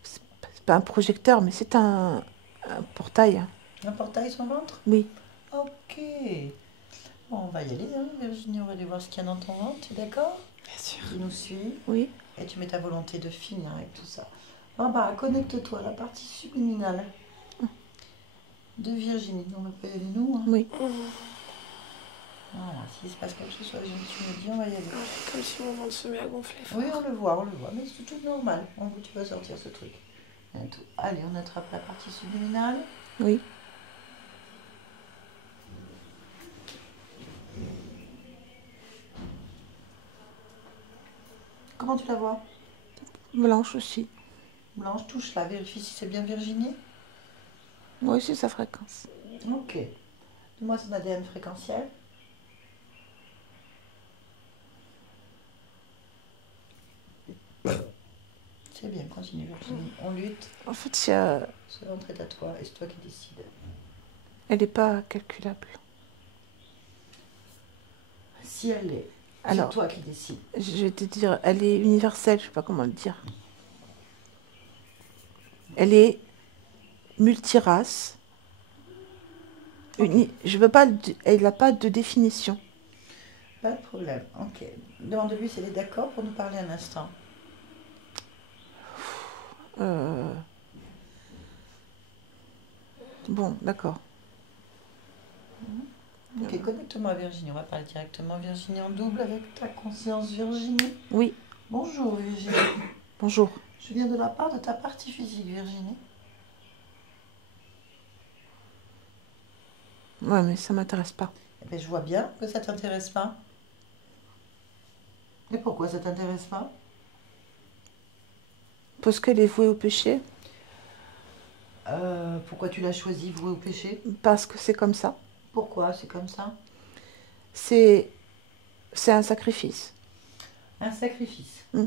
C'est pas un projecteur, mais c'est un portail. Un portail son ventre? Oui. Ok. Bon, on va y aller, hein, Virginie, on va aller voir ce qu'il y a dans ton ventre, tu es d'accord? Bien sûr. Tu nous suis Oui. et tu mets ta volonté de finir avec tout ça. Bon, bah, connecte-toi à la partie subliminale de Virginie. On va pas y aller, nous. Hein. Oui. Voilà, s'il se passe quelque chose, Virginie, tu me dis, on va y aller. Comme si mon ventre se met à gonfler fort. Oui, on le voit, mais c'est tout normal. On voit, tu vas sortir ce truc. Bientôt. Allez, on attrape la partie subliminale. Oui. Comment tu la vois? Blanche aussi. Blanche, touche-la, vérifie si c'est bien Virginie. Oui, c'est sa fréquence. Ok. Dis-moi son ADN fréquentiel. C'est bien, continue Virginie. On lutte, En fait, ce ventre est à toi et c'est toi qui décides. elle n'est pas calculable. Si elle l'est, c'est Alors, toi qui décides. je vais te dire, elle est universelle, je sais pas comment le dire. Elle est multirace. Je veux pas, elle n'a pas de définition. Pas de problème, ok. Demande-lui si elle est d'accord pour nous parler un instant. Bon, d'accord. Ok, connecte-moi Virginie, on va parler directement Virginie en double avec ta conscience Virginie. Oui, Bonjour Virginie, bonjour. je viens de la part de ta partie physique Virginie. Ouais, mais ça m'intéresse pas. Eh bien, je vois bien que ça t'intéresse pas. Et pourquoi ça t'intéresse pas? Parce qu'elle est vouée au péché, Pourquoi tu l'as choisi voué au péché? parce que c'est comme ça. Pourquoi c'est comme ça? C'est un sacrifice. Un sacrifice. Mm.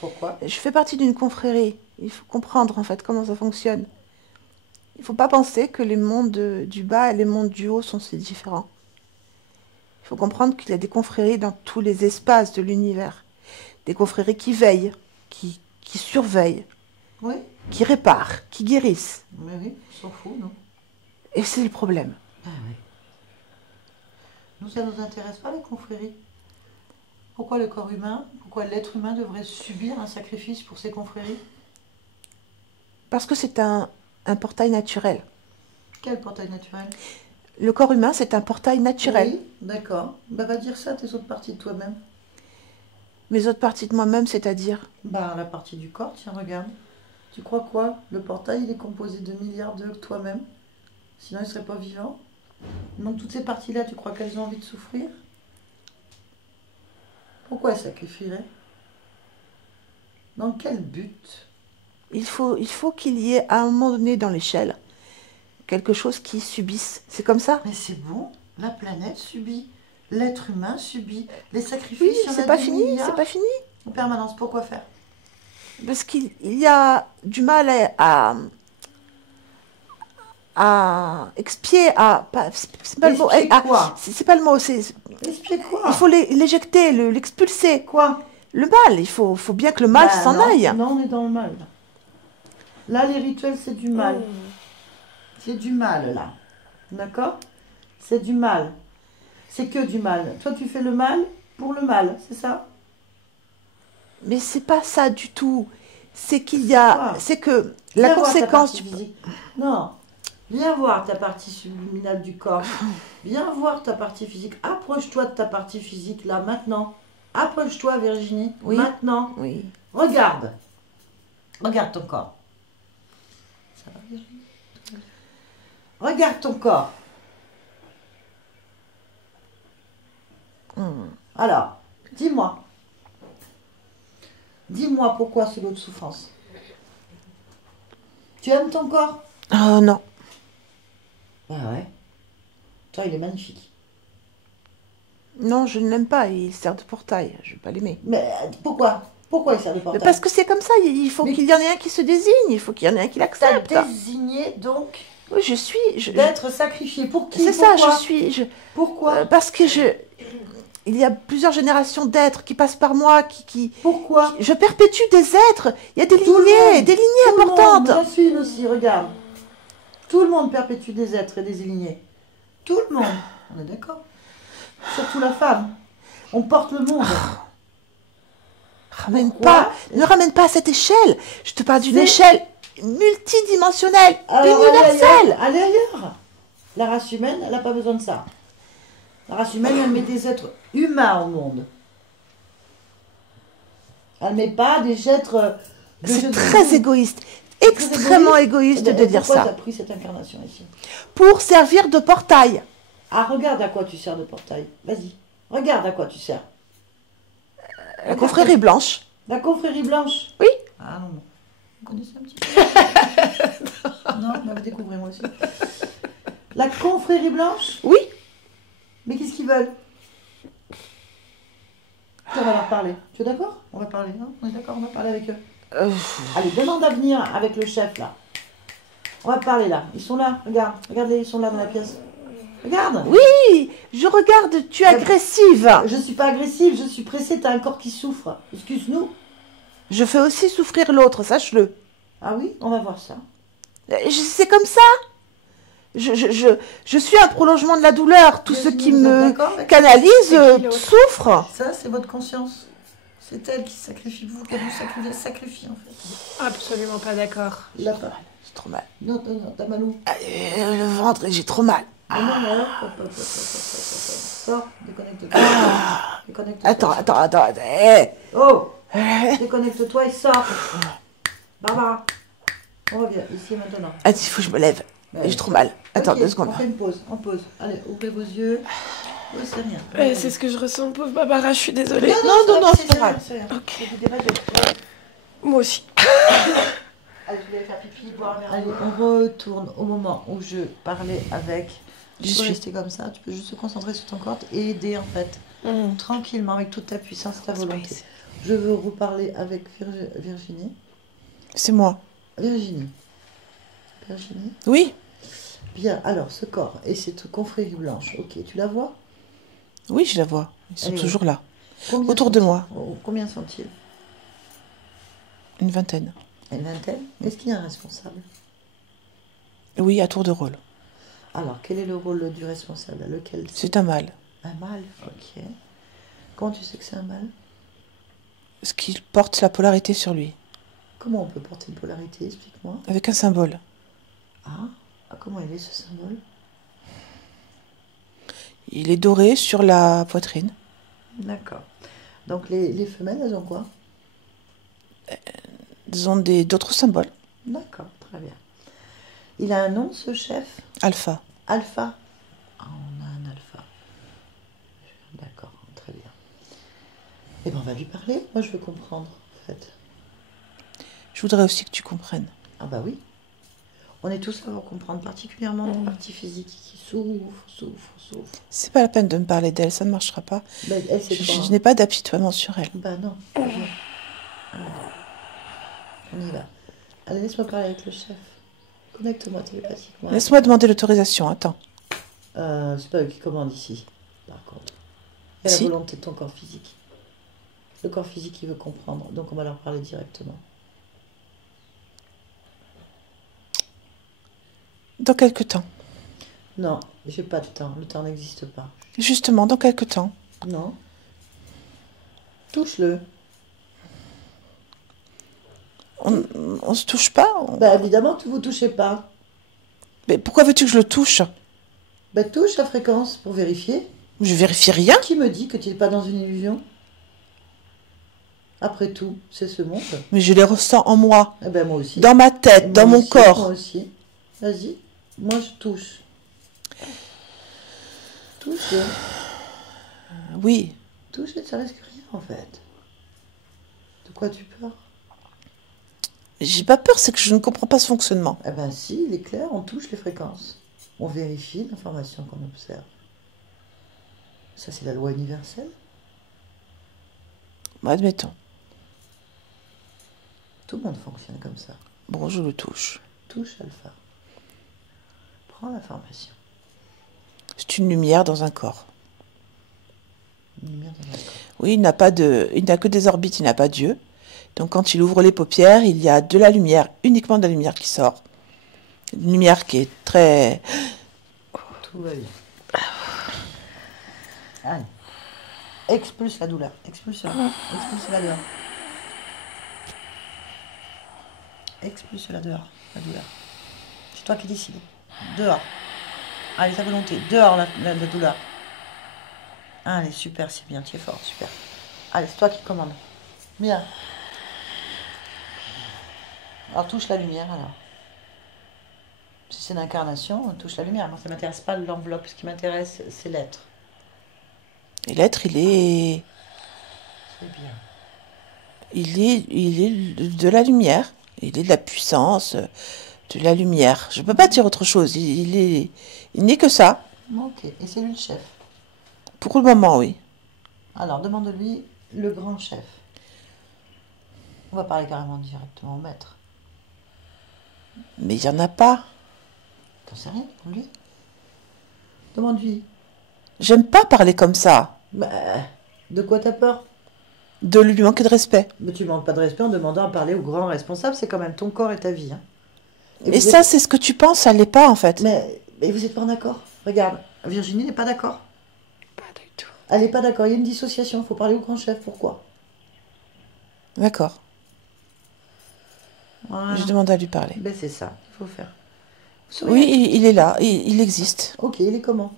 Pourquoi? Je fais partie d'une confrérie. Il faut comprendre en fait comment ça fonctionne. Il ne faut pas penser que les mondes du bas et les mondes du haut sont si différents. Il faut comprendre qu'il y a des confréries dans tous les espaces de l'univers. Des confréries qui veillent, qui surveillent, Oui, qui réparent, qui guérissent. mais oui, on s'en fout, non? Et c'est le problème. Ah oui. Nous, ça ne nous intéresse pas les confréries. Pourquoi le corps humain, pourquoi l'être humain devrait subir un sacrifice pour ses confréries? Parce que c'est un portail naturel. Quel portail naturel? Le corps humain, c'est un portail naturel. Oui, d'accord. Bah, va dire ça à tes autres parties de toi-même. Mes autres parties de moi-même, c'est-à-dire... Bah, la partie du corps, tiens, regarde. Tu crois quoi? Le portail, il est composé de milliards de toi-même. Sinon, il ne serait pas vivant. Donc, toutes ces parties-là, tu crois qu'elles ont envie de souffrir? Pourquoi elles sacrifieraient? Dans quel but? Il faut qu'il y ait à un moment donné dans l'échelle quelque chose qui subisse. C'est comme ça? Mais c'est bon, la planète subit, l'être humain subit, les sacrifices, Oui, il y en a c'est pas des fini, milliards. c'est pas fini. En permanence, pourquoi faire? Parce qu'il y a du mal à expier, c'est pas le mot. Expier quoi? C'est pas le mot, Explique quoi? il faut l'éjecter, l'expulser. Quoi? Le mal, il faut bien que le mal Bah, s'en non, aille. Non, on est dans le mal. Là, les rituels, c'est du mal. C'est du mal, là. D'accord? C'est du mal. C'est que du mal. Toi, tu fais le mal pour le mal, c'est ça? Mais c'est pas ça du tout. C'est qu'il y a, quoi? c'est que Viens la voir ta conséquence partie du... physique. Non. Viens voir ta partie subliminale du corps. Viens voir ta partie physique. Approche-toi de ta partie physique, là, maintenant. Approche-toi, Virginie. Oui. Maintenant. Oui. Regarde. Regarde ton corps. Ça va, Virginie? Regarde ton corps. Alors, dis-moi. Dis-moi pourquoi ce lot de souffrance. Tu aimes ton corps? Oh non. Ah ouais. Toi, il est magnifique. Non, je ne l'aime pas. Il sert de portail. Je ne vais pas l'aimer. Mais pourquoi? Pourquoi il sert de portail? Parce que c'est comme ça. Il faut qu'il y en ait un qui se désigne. Il faut qu'il y en ait un qui T'as l'accepte. désigné donc Oui, je suis. d'être sacrifié. Pour qui? C'est ça, Pourquoi? je suis. Pourquoi? Parce que il y a plusieurs générations d'êtres qui passent par moi, Pourquoi? je perpétue des êtres. Il y a des Tout le lignées, monde. des lignées Tout le monde. importantes. La fille aussi, regarde. Tout le monde perpétue des êtres et des lignées. Tout le monde. On est d'accord? Surtout la femme. On porte le monde. Ne ramène pas à cette échelle. Je te parle d'une C'est- échelle multidimensionnelle, Alors, universelle. allez ailleurs. La race humaine, elle n'a pas besoin de ça. La race humaine, elle met des êtres humains au monde. Elle ne met pas des êtres... C'est très égoïste, extrêmement égoïste de dire Pourquoi tu as ça. pris cette incarnation ici? Pour servir de portail. Ah, regarde à quoi tu sers de portail. Vas-y. Regarde à quoi tu sers. La confrérie blanche. La confrérie blanche. Oui. Ah non, vous connaissez un petit peu. Non, mais vous découvrez moi aussi. La confrérie blanche. Oui. Mais qu'est-ce qu'ils veulent? on va leur parler. Tu es d'accord? On va parler, hein? On est d'accord, on va parler avec eux. Allez, demande à venir avec le chef, là. On va parler, là. Ils sont là, regarde. Regardez, ils sont là dans la pièce. Regarde. Oui, je regarde, tu es agressive. Je suis pas agressive, je suis pressée, t'as un corps qui souffre. Excuse-nous. Je fais aussi souffrir l'autre, sache-le. Ah oui? On va voir ça. C'est comme ça. Je suis un prolongement de la douleur. Tout ce qui me canalise souffre. Ça, c'est votre conscience. C'est elle qui sacrifie, vous, qui vous sacrifie, en fait. Absolument pas d'accord. Il a pas. J'ai trop mal. Non, t'as mal où? Le ventre, j'ai trop mal. Non, non, sors, déconnecte-toi. Déconnecte-toi. Attends. Oh! Déconnecte-toi et sors. Barbara, on revient ici maintenant. Attends, il faut que je me lève. J'ai trop mal. Attends, Ok, 2 secondes. On fait une pause, on pause. Allez, ouvrez vos yeux. Oui, c'est rien. C'est ce que je ressens, pauvre Barbara, je suis désolée. Non, c'est pas grave. C'est rien. Ok. Moi aussi. Allez, je vais faire pipi, boire un verre. Allez, on retourne au moment où je parlais avec. Tu peux rester comme ça, tu peux juste te concentrer sur ton corps et aider en fait. Tranquillement, avec toute ta puissance, ta volonté. Je veux reparler avec Virginie. C'est moi. Virginie. Oui. Bien, alors ce corps et cette confrérie blanche, ok, tu la vois? Oui, je la vois. Ils sont Allez, toujours là. Combien Autour de moi. Combien sont-ils? Une vingtaine. Une vingtaine. Est-ce qu'il y a un responsable? Oui, à tour de rôle. Alors, quel est le rôle du responsable? Lequel? C'est un mâle. Un mâle, ok. Comment tu sais que c'est un mâle? Ce qui porte la polarité sur lui. Comment on peut porter une polarité? Explique-moi. Avec un symbole. Comment il est ce symbole? Il est doré sur la poitrine. D'accord. Donc les femelles, elles ont quoi? Ils ont d'autres symboles. D'accord, très bien. Il a un nom, ce chef? Alpha. Alpha? Ah, on a un alpha. D'accord, très bien. Eh bien, on va lui parler. Moi, je veux comprendre, en fait. Je voudrais aussi que tu comprennes. Ah bah oui. On est tous là pour comprendre, particulièrement la partie physique qui souffre. C'est pas la peine de me parler d'elle, ça ne marchera pas. Ben, elle, c'est toi, Je n'ai pas d'apitoiement sur elle. Bah non. Viens. Allez. On y va. Allez, laisse-moi parler avec le chef. Connecte-moi télépathiquement. Laisse-moi demander l'autorisation, attends. C'est pas eux qui commandent ici, par contre. C'est la Si. volonté de ton corps physique. Le corps physique, il veut comprendre, donc on va leur parler directement. Dans quelque temps. Non, j'ai pas de temps. Le temps n'existe pas. Justement, dans quelque temps. Non. Touche-le. On se touche pas Bah évidemment que vous touchez pas. Mais pourquoi veux-tu que je le touche? Bah touche la fréquence pour vérifier. Je vérifie rien. Qui me dit que tu n'es pas dans une illusion? Après tout, c'est ce monde. Mais je les ressens en moi. Eh ben moi aussi. Dans ma tête, dans mon Moi corps. aussi. Vas-y. Moi je touche. Touche. Oui. Touche et ça risque rien en fait. De quoi tu peur? J'ai pas peur, c'est que je ne comprends pas ce fonctionnement. Eh ben si, il est clair, on touche les fréquences. On vérifie l'information qu'on observe. Ça c'est la loi universelle. Admettons. Tout le monde fonctionne comme ça. Bon, je le touche. Touche Alpha. Prends l'information. C'est une lumière dans un corps. Une lumière dans un corps. Oui, il n'a que des orbites, il n'a pas d'yeux. Donc quand il ouvre les paupières, il y a de la lumière, uniquement de la lumière qui sort. Une lumière qui est très... Tout va bien. Allez. Expulse la douleur. Expulse-la. Expulse-la dehors. Expulse-la dehors. La douleur. C'est toi qui décides. Dehors. Allez, ta volonté. Dehors la douleur. Allez, super, c'est bien. Tu es fort, super. Allez, c'est toi qui commande. Bien. Alors, touche la lumière, alors. Si c'est l'incarnation, on touche la lumière. Moi, ça ne m'intéresse pas l'enveloppe. Ce qui m'intéresse, c'est l'être. Et l'être, il est bien. Il est de la lumière. Il est de la puissance, de la lumière. Je ne peux pas dire autre chose. Il n'est que ça. Ok. Et c'est lui le chef. Pour le moment, oui. Alors, demande-lui Le grand chef. On va parler carrément directement au maître. Mais il n'y en a pas. T'en sais rien, demande-lui. Demande-lui. J'aime pas parler comme ça. Bah, de quoi t'as peur? De lui manquer de respect. Mais tu manques pas de respect en demandant à parler au grand responsable, c'est quand même ton corps et ta vie. Hein. Et ça, c'est ce que tu penses, ça l'est pas en fait. Mais vous êtes pas d'accord? Regarde, Virginie n'est pas d'accord. Pas du tout. Elle n'est pas d'accord, il y a une dissociation, il faut parler au grand chef, pourquoi? D'accord. Voilà. Je demande à lui parler. Ben c'est ça, il faut faire. Oui, il est là, il existe. Ok, il est comment?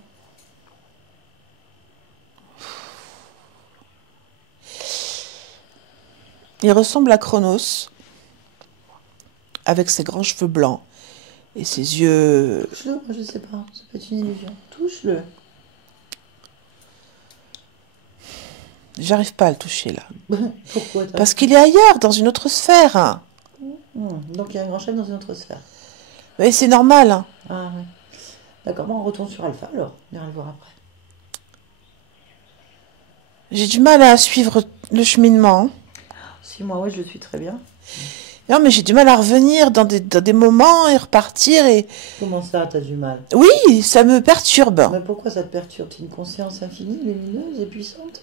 Il ressemble à Chronos, avec ses grands cheveux blancs et ses yeux... Touche-le, moi je sais pas, ça peut être une illusion. Touche-le. J'arrive pas à le toucher là. Pourquoi Parce qu'il est ailleurs, dans une autre sphère. Donc il y a un grand chef dans une autre sphère. Mais c'est normal. Hein. Ah ouais. D'accord, bon, on retourne sur Alpha alors, on ira le voir après. J'ai du mal à suivre le cheminement. Si, moi, oui, je le suis très bien. Non, mais j'ai du mal à revenir dans des moments et repartir. Et... Comment ça, t'as du mal? Oui, ça me perturbe. Mais pourquoi ça te perturbe? T'as une conscience infinie, lumineuse et puissante?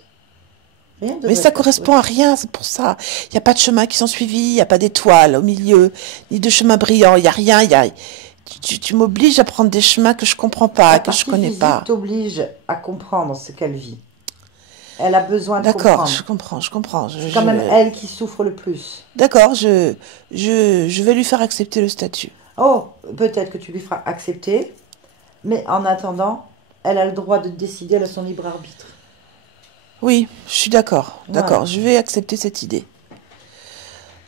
Rien de Mais ça correspond à rien, c'est pour ça. Il n'y a pas de chemin qui sont suivis, il n'y a pas d'étoiles au milieu, ni de chemin brillant, il n'y a rien. Tu m'obliges à prendre des chemins que je comprends pas, que je connais pas. T'oblige à comprendre ce qu'elle vit. Elle a besoin de comprendre. D'accord, je comprends. C'est quand même elle qui souffre le plus. D'accord, je vais lui faire accepter le statut. Oh, peut-être que tu lui feras accepter, mais en attendant, elle a le droit de décider, elle a son libre arbitre. Oui, je suis d'accord. D'accord, Voilà. je vais accepter cette idée.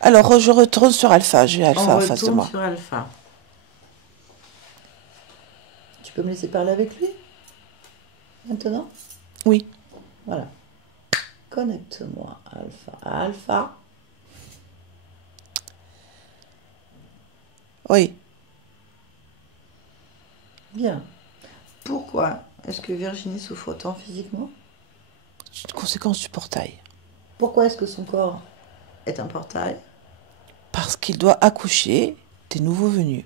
Alors, je retourne sur Alpha. J'ai Alpha en face de moi. Sur Alpha. Tu peux me laisser parler avec lui? Maintenant? Oui. Voilà. Connecte-moi, Alpha. Alpha. Oui. Bien. Pourquoi est-ce que Virginie souffre autant physiquement? C'est une conséquence du portail. Pourquoi est-ce que son corps est un portail? Parce qu'il doit accoucher des nouveaux venus.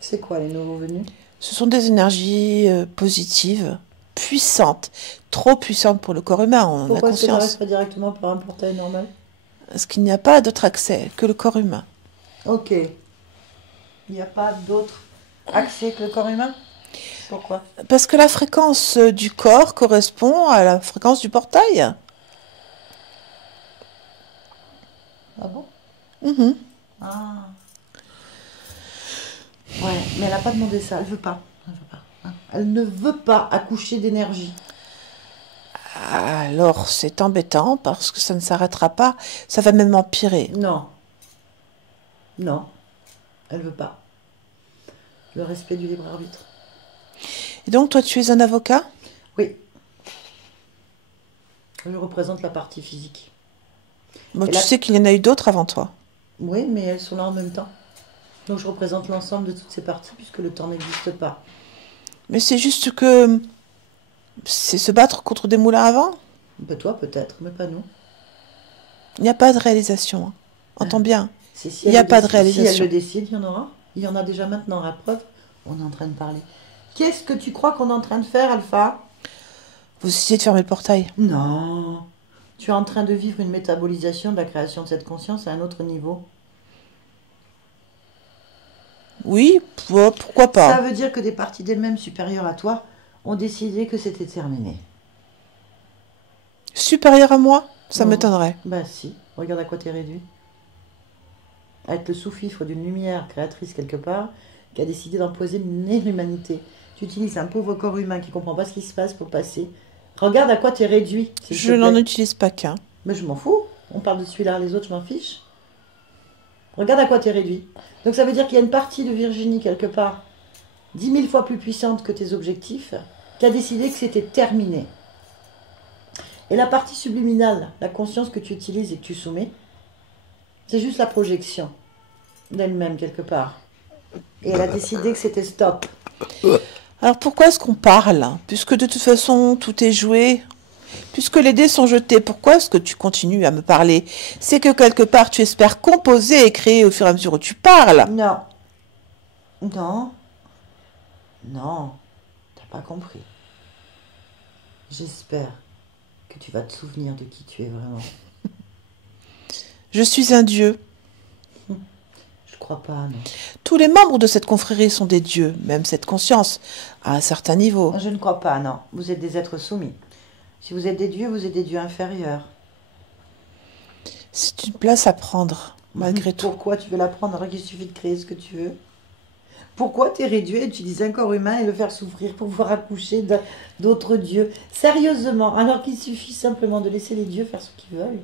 C'est quoi les nouveaux venus? Ce sont des énergies positives, puissantes, trop puissantes pour le corps humain, on a Pourquoi est-ce que ça conscience. reste pas directement par un portail normal? Parce qu'il n'y a pas d'autre accès que le corps humain. Ok. Il n'y a pas d'autre accès que le corps humain? Pourquoi? Parce que la fréquence du corps correspond à la fréquence du portail. Ah bon? Mhm. Ah. Ouais, mais elle n'a pas demandé ça, elle veut pas. Elle veut pas. Hein. Elle ne veut pas accoucher d'énergie. Alors c'est embêtant parce que ça ne s'arrêtera pas, ça va même empirer. Non. Non. Elle veut pas. Le respect du libre arbitre. Et donc toi tu es un avocat? Oui. Je représente la partie physique. Bon, Et tu là- sais qu'il y en a eu d'autres avant toi. Oui, mais elles sont là en même temps. Donc je représente l'ensemble de toutes ces parties puisque le temps n'existe pas. Mais c'est juste que c'est se battre contre des moulins à vent. Ben toi peut-être, mais pas nous. Il n'y a pas de réalisation. Hein. Entends bien. Si Il y a elle le pas de décide- Si réalisation. elle le décide, il y en aura. Il y en a déjà maintenant, à preuve. On est en train de parler. Qu'est-ce que tu crois qu'on est en train de faire, Alpha? Vous essayez de fermer le portail. Non. Tu es en train de vivre une métabolisation de la création de cette conscience à un autre niveau. Oui, pourquoi Ça pas. veut dire que des parties d'elles-mêmes supérieures à toi ont décidé que c'était terminé. Supérieur à moi, ça Non. m'étonnerait. Ben si, regarde à quoi t'es réduit. À être le sous-fifre d'une lumière créatrice quelque part, qui a décidé d'emposer l'humanité. Tu utilises un pauvre corps humain qui comprend pas ce qui se passe pour passer. Regarde à quoi t'es réduit. s'il te Je n'en plaît. utilise pas qu'un. Mais je m'en fous. On parle de celui-là, les autres, je m'en fiche. Regarde à quoi t'es réduit. Donc ça veut dire qu'il y a une partie de Virginie quelque part, 10 000 fois plus puissante que tes objectifs, qui a décidé que c'était terminé. Et la partie subliminale, la conscience que tu utilises et que tu soumets, c'est juste la projection d'elle-même quelque part. Et elle a décidé que c'était stop. Alors pourquoi est-ce qu'on parle? Puisque de toute façon, tout est joué. Puisque les dés sont jetés, pourquoi est-ce que tu continues à me parler? C'est que quelque part, tu espères composer et créer au fur et à mesure où tu parles. Non. Non. Non. T'as pas compris. J'espère que tu vas te souvenir de qui tu es vraiment. Je suis un dieu. Je crois pas, non. Tous les membres de cette confrérie sont des dieux, même cette conscience, à un certain niveau. Je ne crois pas, non. Vous êtes des êtres soumis. Si vous êtes des dieux inférieurs. C'est une place à prendre, malgré tout. Pourquoi tu veux la prendre alors qu'il suffit de créer ce que tu veux? Pourquoi t'es réduit à utiliser un corps humain et le faire souffrir pour pouvoir accoucher d'autres dieux? Sérieusement, alors qu'il suffit simplement de laisser les dieux faire ce qu'ils veulent.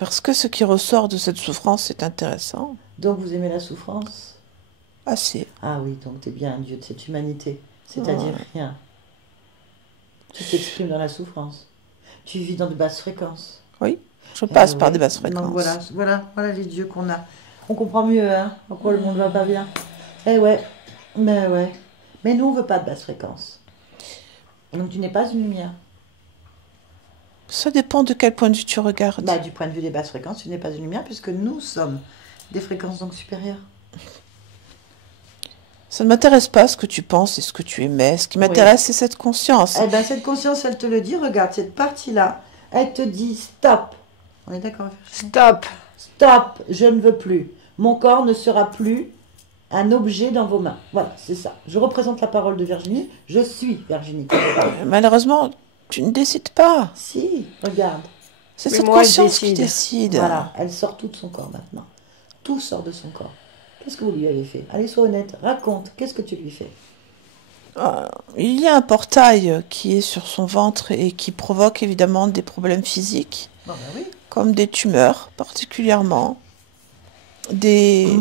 Parce que ce qui ressort de cette souffrance est intéressant. Donc vous aimez la souffrance? Assez. Ah oui, donc t'es bien un dieu de cette humanité. C'est-à-dire rien. Tu t'exprimes dans la souffrance. Tu vis dans de basses fréquences. Oui, je passe par oui. des basses fréquences. Donc voilà les dieux qu'on a. On comprend mieux, hein, pourquoi le monde va pas bien. Eh ouais, mais ouais. Mais nous, on veut pas de basses fréquences. Donc tu n'es pas une lumière. Ça dépend de quel point de vue tu regardes. Bah, du point de vue des basses fréquences, tu n'es pas une lumière puisque nous sommes des fréquences donc supérieures. Ça ne m'intéresse pas ce que tu penses et ce que tu émets. Ce qui m'intéresse, c'est cette conscience. Eh ben, cette conscience, elle te le dit. Regarde, cette partie-là, elle te dit stop. On est d'accord? Stop. Stop, je ne veux plus. Mon corps ne sera plus un objet dans vos mains. Voilà, c'est ça. Je représente la parole de Virginie. Je suis Virginie. Malheureusement, tu ne décides pas. Si, regarde. C'est Mais cette moi, je conscience qui décide. décide. Voilà, elle sort tout de son corps maintenant. Tout sort de son corps. Qu'est-ce que vous lui avez fait? Allez, sois honnête. Raconte, qu'est-ce que tu lui fais? Il y a un portail qui est sur son ventre et qui provoque évidemment des problèmes physiques, Bon, ben oui. comme des tumeurs particulièrement, des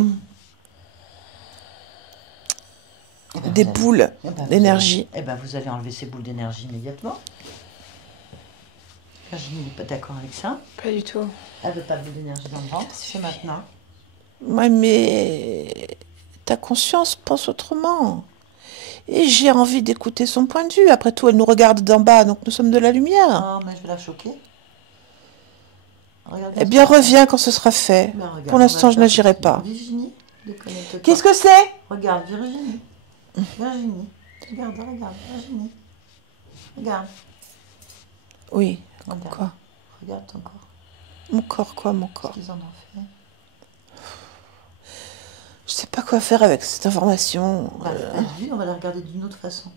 boules d'énergie. Vous allez enlever ces boules d'énergie immédiatement. Virginie n'est pas d'accord avec ça. Pas du tout. Elle veut pas de boules d'énergie dans le ventre. C'est maintenant. Ouais, mais ta conscience pense autrement. Et j'ai envie d'écouter son point de vue. Après tout, elle nous regarde d'en bas, donc nous sommes de la lumière. Ah, mais je vais la choquer. Regarde, Eh bien, reviens quand ce sera fait. ben, regarde, Pour l'instant, je n'agirai pas. Virginie, déconnecte-toi. Qu'est-ce que c'est? Regarde, Virginie. Virginie. Regarde, Virginie. Regarde. Oui, Regarde. quoi? Regarde ton corps. Mon corps, quoi, mon corps? Qu'est-ce qu'ils en ont fait? Je sais pas quoi faire avec cette information. T'as vu, on va la regarder d'une autre façon.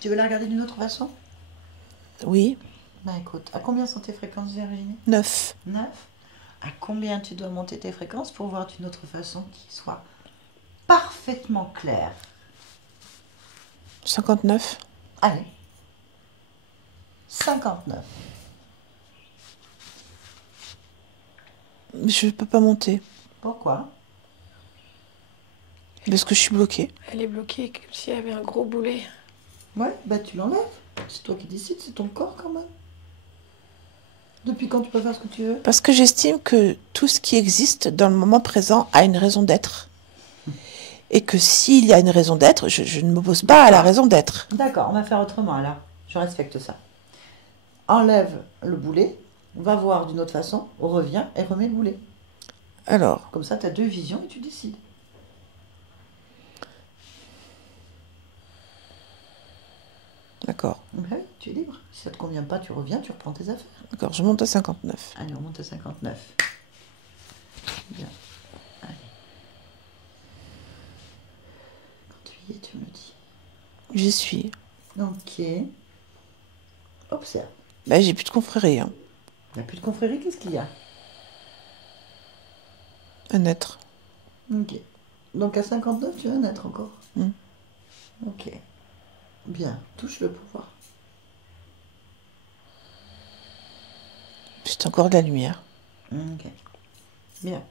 Tu veux la regarder d'une autre façon? Oui, Bah écoute, à combien sont tes fréquences, Virginie? 9. 9. À combien tu dois monter tes fréquences pour voir d'une autre façon qui soit parfaitement claire? 59. Allez. 59. Je peux pas monter. Pourquoi? Parce que je suis bloquée. Elle est bloquée comme s'il y avait un gros boulet. Ouais, bah tu l'enlèves. C'est toi qui décides, c'est ton corps quand même. Depuis quand tu peux faire ce que tu veux? Parce que j'estime que tout ce qui existe dans le moment présent a une raison d'être. Et que s'il y a une raison d'être, je ne m'oppose pas à la raison d'être. D'accord, on va faire autrement alors. Je respecte ça. Enlève le boulet, va voir d'une autre façon, on revient et remet le boulet. Alors, Comme ça, tu as deux visions et tu décides. d'accord. Ouais, tu es libre. Si ça ne te convient pas, tu reviens, tu reprends tes affaires. D'accord, je monte à 59. Allez, on monte à 59. Bien. Allez. Quand tu y es, tu me dis. J'y suis. Ok. Observe. Ben, j'ai plus de confrérie, hein. Il n'y a plus de confrérie, qu'est-ce qu'il y a? Un être. Ok. Donc à 59, tu vas naître encore. Mm. Ok. Bien. Touche le pouvoir. C'est encore de la lumière. Ok. Bien.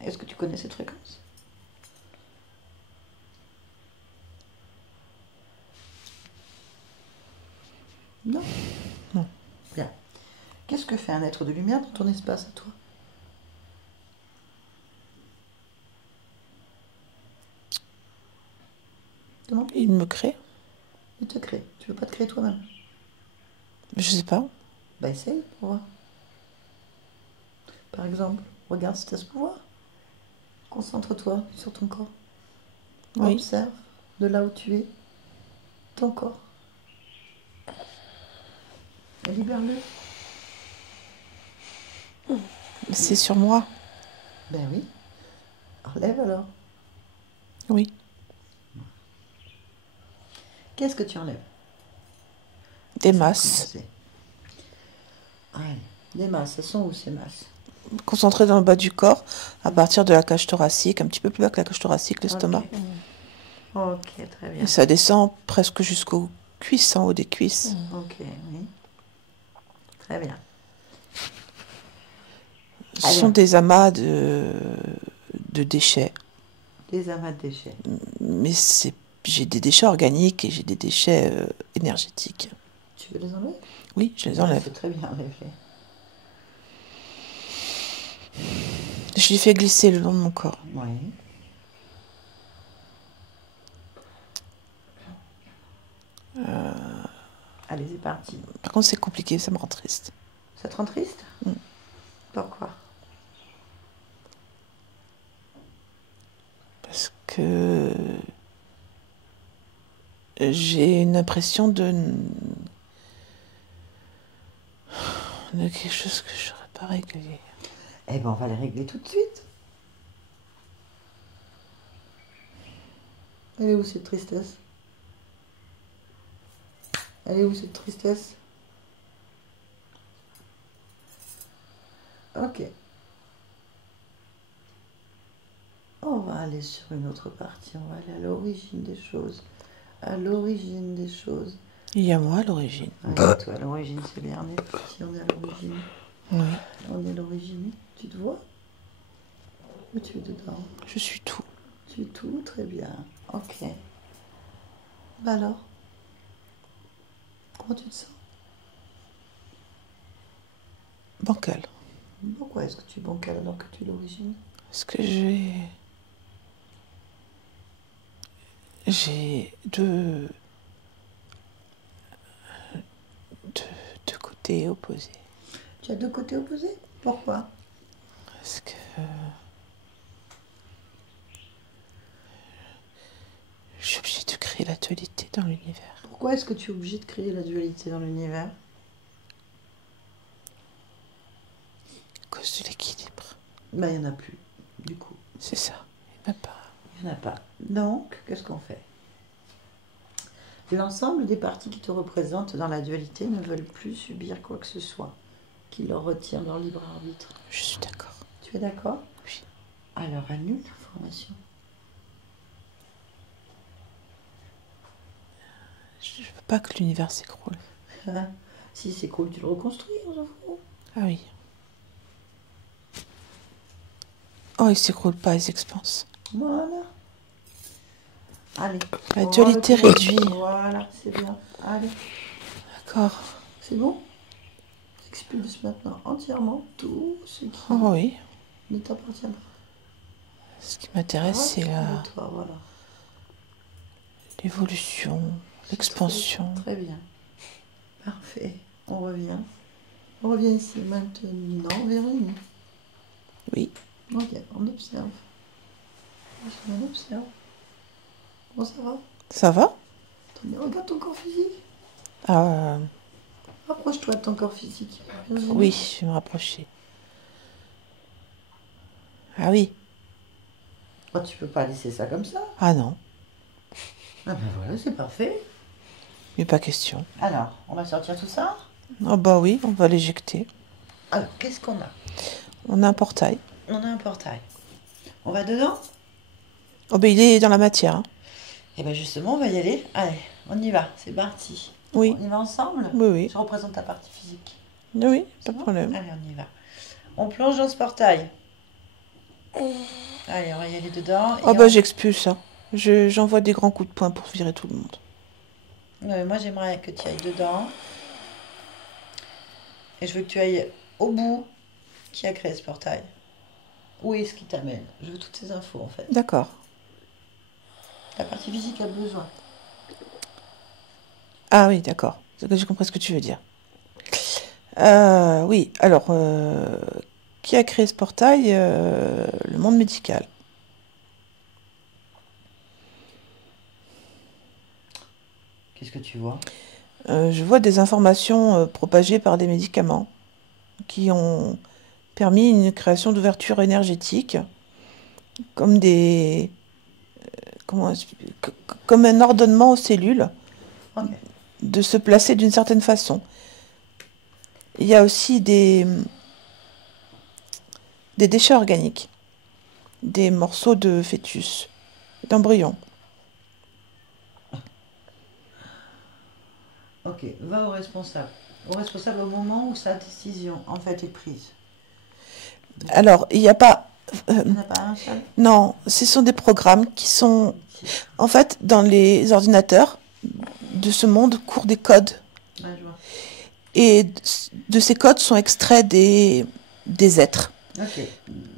Est-ce que tu connais cette fréquence? Non. Non. Bien. Qu'est-ce que fait un être de lumière dans ton espace à toi? Demande. Il me crée. Tu te crées. Tu veux pas te créer toi-même? Je sais pas. Bah essaye pour voir. Par exemple, regarde si tu as ce pouvoir. Concentre-toi sur ton corps. Oui. Observe de là où tu es ton corps. Et libère-le. C'est sur moi. Ben oui. Enlève alors. Oui. Qu'est-ce que tu enlèves? Des Ça va masses. commencer. Allez, des masses. Elles sont où ces masses? Concentrées dans le bas du corps, à partir de la cage thoracique, un petit peu plus bas que la cage thoracique, l'estomac. Ok, très bien. Et ça descend presque jusqu'aux cuisses, en haut des cuisses. Ok, oui. Très bien. Ce Allez. sont des amas de déchets. Des amas de déchets. Mais j'ai des déchets organiques et j'ai des déchets énergétiques. Tu veux les enlever? Oui, je les Ouais, enlève. c'est très bien, enlève-les. Je les fais glisser le long de mon corps. Oui. Allez, c'est parti. Par contre, c'est compliqué, ça me rend triste. Ça te rend triste? Mm. Pourquoi? Parce que j'ai une impression de quelque chose que je n'aurais pas réglé. Eh ben, on va les régler tout de suite. Elle est où cette tristesse? Elle est où cette tristesse? Ok. On va aller sur une autre partie. On va aller à l'origine des choses. À l'origine des choses. Il y a moi à l'origine. Ouais, toi, à l'origine, c'est bien. On est petit, on est à l'origine. Oui, On est à l'origine. Tu te vois? Où tu es dedans? je suis tout. Tu es tout, très bien. Ok. Bah alors? Comment tu te sens? Bancal. Pourquoi est-ce que tu es bancal alors que tu es l'origine? Parce que j'ai deux côtés opposés. Tu as deux côtés opposés? Pourquoi? Parce que je suis obligée de créer la dualité dans l'univers. Pourquoi est-ce que tu es obligé de créer la dualité dans l'univers? À cause de l'équilibre. Ben, il n'y en a plus, du coup. C'est ça. Il n'y en a pas. Il n'y en a pas. Donc, qu'est-ce qu'on fait? L'ensemble des parties qui te représentent dans la dualité ne veulent plus subir quoi que ce soit qui leur retire leur libre arbitre. Je suis d'accord. Tu es d'accord? Oui. Alors, annule l'information. Je ne veux pas que l'univers s'écroule. Hein? Si c'est cool, tu le reconstruis, on s'en fout. Ah oui. Oh, il s'écroule pas, il s'expanse. Voilà. Allez. La on dualité va le couper. réduit. Voilà, c'est bien. Allez. D'accord. C'est bon? Expulse maintenant entièrement tout ce qui Oh oui. ne t'appartient pas. Ce qui m'intéresse, c'est De toi, voilà. l'évolution, l'expansion. Très bien. Parfait. On revient. On revient ici maintenant vers nous. Oui. Ok, on observe. On observe. Bon, ça va? Ça va? Attendez, regarde ton corps physique. Ah, Rapproche-toi de ton corps physique. oui, je vais me rapprocher. Ah oui. Oh, tu peux pas laisser ça comme ça. Ah non. Ah ben voilà, c'est parfait. Mais pas question. Alors, on va sortir tout ça. Oh bah oui, on va l'éjecter. Alors, qu'est-ce qu'on a? On a un portail. On a un portail. On va dedans? Oh bah il est dans la matière. Hein. Et bien justement, on va y aller. Allez, on y va, c'est parti. Oui. On y va ensemble? Oui, oui. Je représente ta partie physique. Oui, pas C'est de bon? problème. Allez, on y va. On plonge dans ce portail. Allez, on va y aller dedans. Oh bah j'expulse. Hein. J'envoie des grands coups de poing pour virer tout le monde. Ouais, moi, j'aimerais que tu ailles dedans. Et je veux que tu ailles au bout qui a créé ce portail. Où est-ce qui t'amène? Je veux toutes ces infos, en fait. D'accord. La partie physique a besoin. Ah oui, d'accord. J'ai compris ce que tu veux dire. Oui, alors, qui a créé ce portail? Le monde médical. Qu'est-ce que tu vois? Je vois des informations propagées par des médicaments qui ont permis une création d'ouverture énergétique, comme des, comme un ordonnement aux cellules Ok. de se placer d'une certaine façon. Il y a aussi des déchets organiques, des morceaux de fœtus, d'embryons. Ok, va au responsable. Au responsable au moment où sa décision, en fait, est prise. Alors, il n'y a pas... Il n'y en a pas un seul? non, ce sont des programmes qui sont... En fait, dans les ordinateurs de ce monde courent des codes. Ouais, je vois. Et de ces codes sont extraits des êtres. Ok,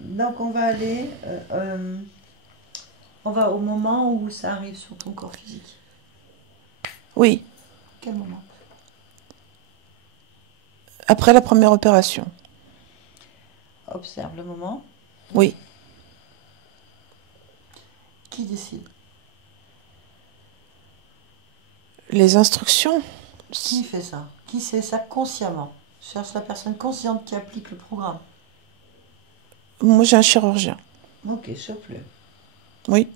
donc on va aller... on va au moment où ça arrive sur ton corps physique. Oui, Quel moment? après la première opération. Observe le moment. Oui. Qui décide? Les instructions, Qui fait ça? Qui sait ça consciemment? Cherche la personne consciente qui applique le programme. moi j'ai un chirurgien. Ok, chope-le. Oui,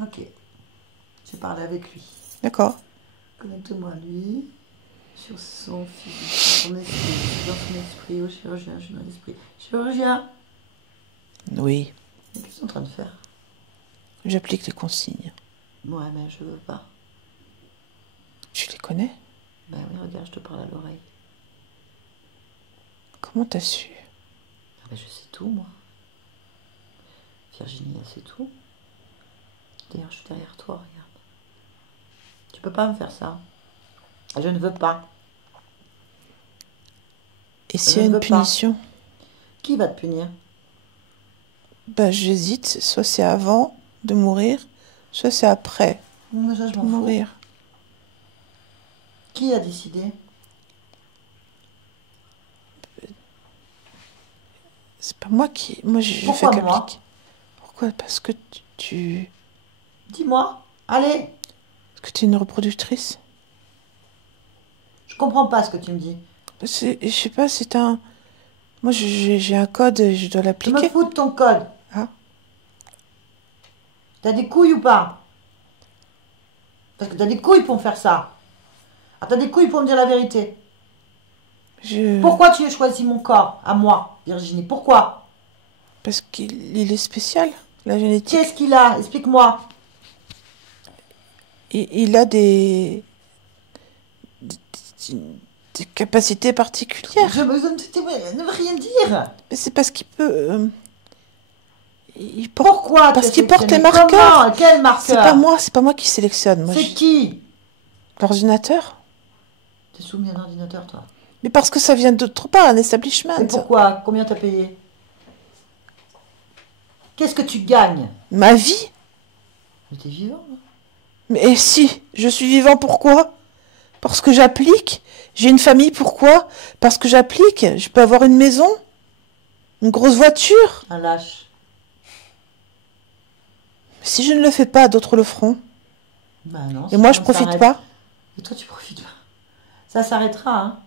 Ok. J'ai parlé avec lui. d'accord. Connecte-moi à lui, sur son physique, sur son esprit, dans son esprit, au chirurgien, je suis dans l'esprit. Chirurgien! Oui, Mais qu'est-ce que tu es en train de faire? j'applique les consignes. Ouais, mais je veux pas. Tu les connais? Ben oui, regarde, je te parle à l'oreille. Comment t'as su? Ah ben je sais tout, moi. Virginie, elle sait tout. D'ailleurs, je suis derrière toi, regarde. Tu peux pas me faire ça. Je ne veux pas. Et s'il Je y a ne une veux pas. punition? Qui va te punir? Ben j'hésite, soit c'est avant de mourir, soit c'est après Mais ça, je de m'en fous. mourir. Qui a décidé? C'est pas moi qui... Moi je fais Pourquoi moi? qu'appliquer. Pourquoi? Parce que tu... Dis-moi. Allez. Parce que tu es une reproductrice? Je comprends pas ce que tu me dis. Je sais pas, c'est un... Moi j'ai un code, je dois Je me l'appliquer. fous de ton code. Ah. T'as des couilles ou pas? Parce que t'as des couilles pour me faire ça. Ah, t'as des couilles pour me dire la vérité. Pourquoi tu as choisi mon corps à moi, Virginie? Pourquoi? Parce qu'il est spécial, la génétique. Qu'est-ce qu'il a? Explique-moi. Il a des capacités particulières. Je ne veux rien dire. Mais c'est parce qu'il peut... il porte... Pourquoi? Parce tu as qu'il porte les sélectionné? marqueurs. Comment? Quel marqueur? C'est pas moi qui sélectionne. Moi, C'est qui? l'ordinateur. T'es soumis à un ordinateur, toi. Mais parce que ça vient d'autre part, un establishment. Et pourquoi? Combien t'as payé? Qu'est-ce que tu gagnes? Ma vie. Mais t'es vivant, hein. Mais si, je suis vivant, pourquoi? Parce que j'applique. J'ai une famille, pourquoi? Parce que j'applique. Je peux avoir une maison, une grosse voiture. Un lâche. Mais si je ne le fais pas, d'autres le feront. Bah non. Et moi, je sinon, profite ça pas. arrête. Et toi, tu profites pas. Ça s'arrêtera, hein.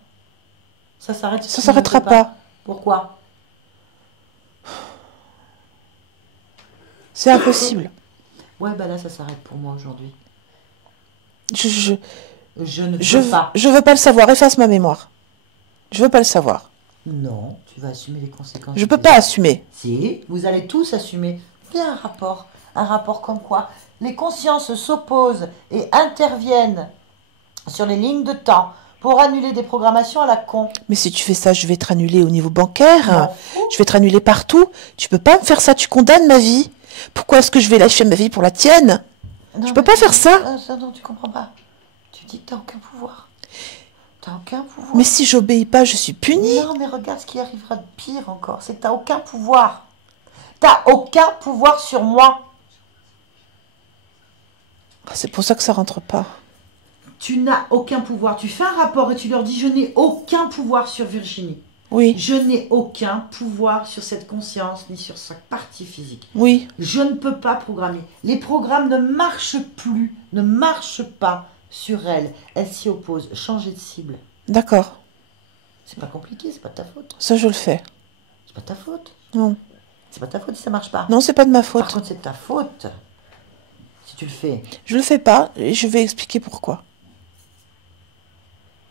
Ça s'arrête. Ça s'arrêtera pas. Pourquoi? C'est impossible. Ouais, bah là, ça s'arrête pour moi aujourd'hui. Je ne veux pas. Je veux pas le savoir. Efface ma mémoire. Je veux pas le savoir. Non, tu vas assumer les conséquences. Je peux pas assumer. Si, vous allez tous assumer. Il y a un rapport comme quoi les consciences s'opposent et interviennent sur les lignes de temps pour annuler des programmations à la con. Mais si tu fais ça, je vais être annulée au niveau bancaire. Je vais être annulée partout. Tu peux pas me faire ça. Tu condamnes ma vie. Pourquoi est-ce que je vais lâcher ma vie pour la tienne? Non, je peux pas faire ça. Non, tu comprends pas. Tu dis que t'as aucun pouvoir. T'as aucun pouvoir. Mais si j'obéis pas, je suis punie. Non, mais regarde ce qui arrivera de pire encore. C'est que t'as aucun pouvoir. T'as aucun pouvoir sur moi. C'est pour ça que ça rentre pas. tu n'as aucun pouvoir. Tu fais un rapport et tu leur dis, je n'ai aucun pouvoir sur Virginie. Oui. Je n'ai aucun pouvoir sur cette conscience ni sur sa partie physique. Oui. Je ne peux pas programmer. Les programmes ne marchent plus, ne marchent pas sur elle. Elle s'y oppose. Changer de cible. D'accord. C'est pas compliqué, c'est pas de ta faute. Ça, je le fais. C'est pas de ta faute. Non. C'est pas de ta faute si ça marche pas. Non, c'est pas de ma Par faute. contre, c'est de ta faute si tu le fais. Je le fais pas et je vais expliquer pourquoi.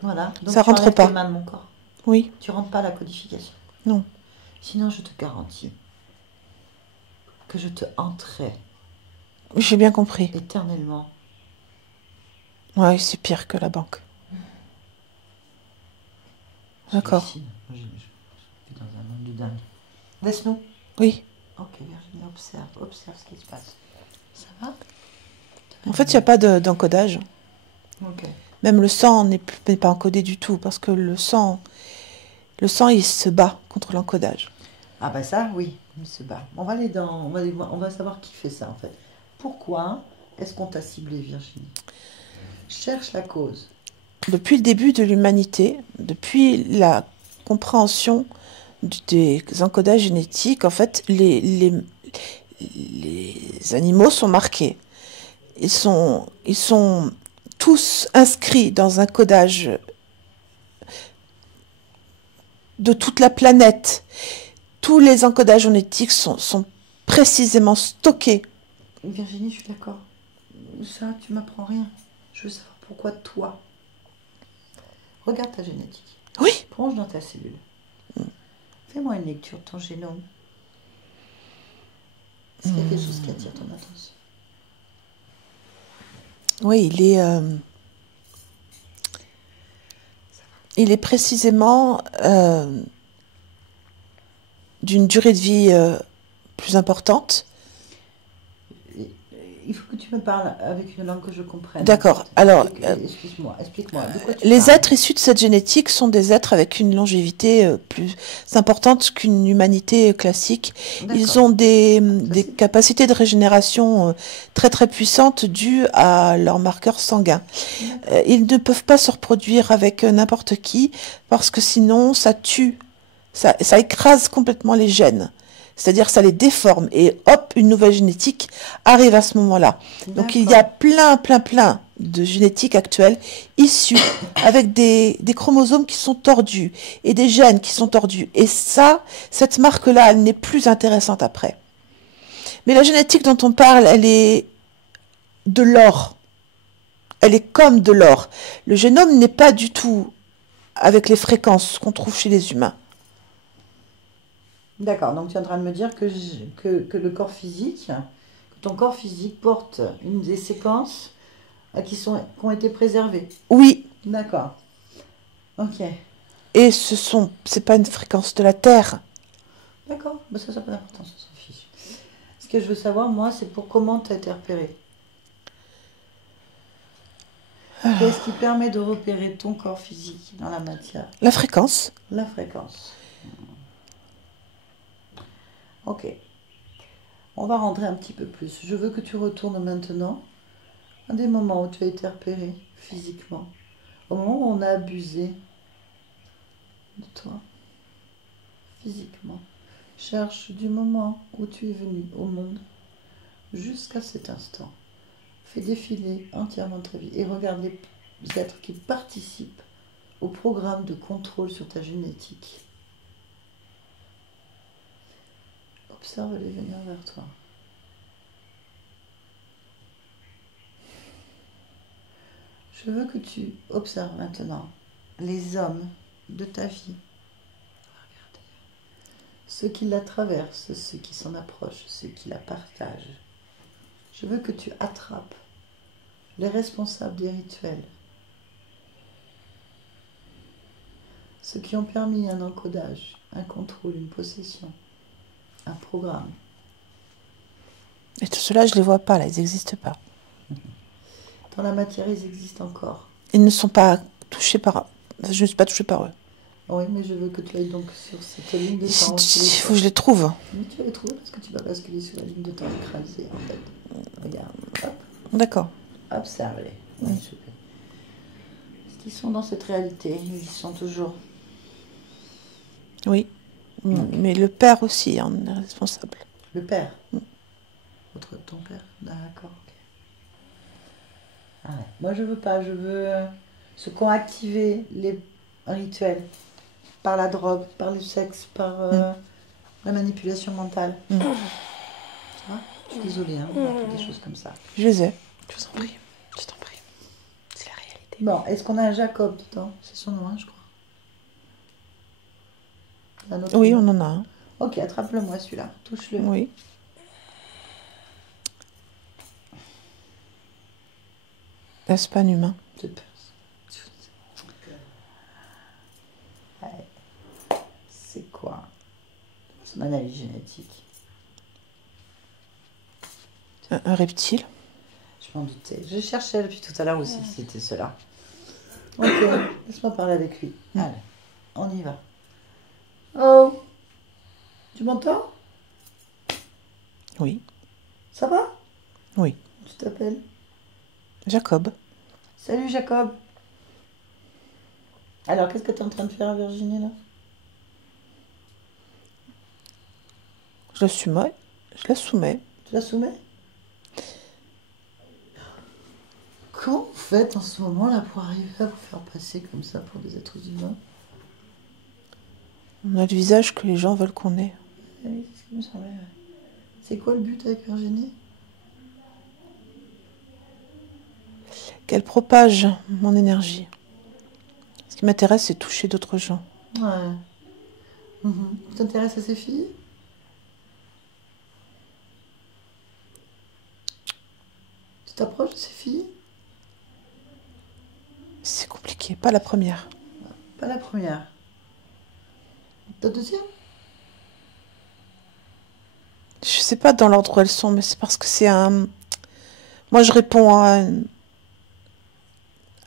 Voilà. Donc Ça tu rentre enlèves pas. tes mains de mon corps. Oui. Tu rentres pas à la codification. Non. Sinon, je te garantis que je te hanterai J'ai bien compris. éternellement. Oui, c'est pire que la banque. D'accord. Je suis dans un monde du dingue. Laisse-nous. Oui. Ok, Virginie, observe ce qui se passe. Ça va? En fait, il n'y a pas d'encodage. Ok. Même le sang n'est pas encodé du tout parce que le sang, il se bat contre l'encodage. Ah bah ça, oui, il se bat. On va aller dans, on va savoir qui fait ça en fait. Pourquoi est-ce qu'on t'a ciblé, Virginie? Cherche la cause. Depuis le début de l'humanité, depuis la compréhension des encodages génétiques, en fait, les animaux sont marqués. Ils sont tous inscrits dans un codage de toute la planète. Tous les encodages génétiques sont précisément stockés. Virginie, je suis d'accord. Ça, tu m'apprends rien. Je veux savoir pourquoi toi. Regarde ta génétique. Oui. Plonge dans ta cellule. Fais-moi une lecture de ton génome. Est-ce qu'il y a quelque chose qui attire ton attention? Oui, il est précisément d'une durée de vie plus importante. Il faut que tu me parles avec une langue que je comprenne. D'accord. Alors, excuse-moi, explique-moi. De quoi tu les parles? êtres issus de cette génétique sont des êtres avec une longévité plus importante qu'une humanité classique. Ils ont des capacités de régénération très très puissantes dues à leurs marqueurs sanguins. Ils ne peuvent pas se reproduire avec n'importe qui parce que sinon ça tue, ça écrase complètement les gènes. C'est-à-dire ça les déforme et hop, une nouvelle génétique arrive à ce moment-là. Donc il y a plein de génétiques actuelles issues avec des chromosomes qui sont tordus et des gènes qui sont tordus. Et ça, cette marque-là, elle n'est plus intéressante après. Mais la génétique dont on parle, elle est de l'or. Elle est comme de l'or. Le génome n'est pas du tout avec les fréquences qu'on trouve chez les humains. D'accord, donc tu es en train de me dire que le corps physique, que ton corps physique porte une des séquences qui ont été préservées. Oui. D'accord. Ok. Et c'est pas une fréquence de la Terre. D'accord, bah ça n'a pas d'importance, on s'en fiche. Ce que je veux savoir, moi, c'est pour comment tu as été repéré. Qu'est-ce qui permet de repérer ton corps physique dans la matière? La fréquence. La fréquence. Ok. On va rentrer un petit peu plus. Je veux que tu retournes maintenant à des moments où tu as été repéré physiquement. Au moment où on a abusé de toi. Physiquement. Cherche du moment où tu es venu au monde jusqu'à cet instant. Fais défiler entièrement ta vie et regarde les êtres qui participent au programme de contrôle sur ta génétique. Observe-les venir vers toi. Je veux que tu observes maintenant les hommes de ta vie. Regardez. Ceux qui la traversent, ceux qui s'en approchent, ceux qui la partagent. Je veux que tu attrapes les responsables des rituels. Ceux qui ont permis un encodage, un contrôle, une possession. Un programme. Et tout cela, je ne les vois pas, là, ils n'existent pas. Dans la matière, ils existent encore. Ils ne sont pas touchés par... Je ne suis pas touchée par eux. Oui, mais je veux que tu ailles donc sur cette ligne de temps. Il faut que je les trouve. Mais tu vas les trouver parce que tu vas basculer sur la ligne de temps écrasée, en fait. Regarde, hop. D'accord. Observe-les. Oui, s'il vous plaît. qui sont dans cette réalité. Ils y sont toujours. Oui. Mais le père aussi en est responsable. Le père. Ton père. D'accord. Ok. Ah ouais. Moi, je veux pas. Je veux ceux qui ont activé les rituels par la drogue, par le sexe, par la manipulation mentale. Ça va? Je suis désolée, hein, des choses comme ça. Je les ai. Je vous en prie. Je t'en prie. C'est la réalité. Bon, est-ce qu'on a un Jacob dedans? C'est son nom, hein, je crois. Un autre Oui, nom. on en a un. Ok, attrape-le-moi celui-là. Touche-le. Oui. N'est-ce pas un humain? C'est quoi son analyse génétique? Un reptile. Je m'en doutais. Je cherchais depuis tout à l'heure aussi si c'était cela. Ok, laisse-moi parler avec lui. Allez, on y va. Oh, tu m'entends? Oui. Ça va? Oui. Tu t'appelles? Jacob. Salut Jacob. Alors, qu'est-ce que tu es en train de faire, Virginie, là? Je la soumets. Je la soumets. Tu la soumets? Comment vous faites en ce moment, là, pour arriver à vous faire passer comme ça pour des êtres humains? On a le visage que les gens veulent qu'on ait. Ah oui, c'est ce qui me semblait. Ouais. C'est quoi le but avec Virginie? Qu'elle propage mon énergie. Ce qui m'intéresse, c'est toucher d'autres gens. Ouais. Tu t'intéresses à ces filles? Tu t'approches de ces filles? C'est compliqué. Pas la première. Pas la première. La deuxième? Je sais pas dans l'ordre où elles sont, mais c'est parce que c'est un... Moi, je réponds à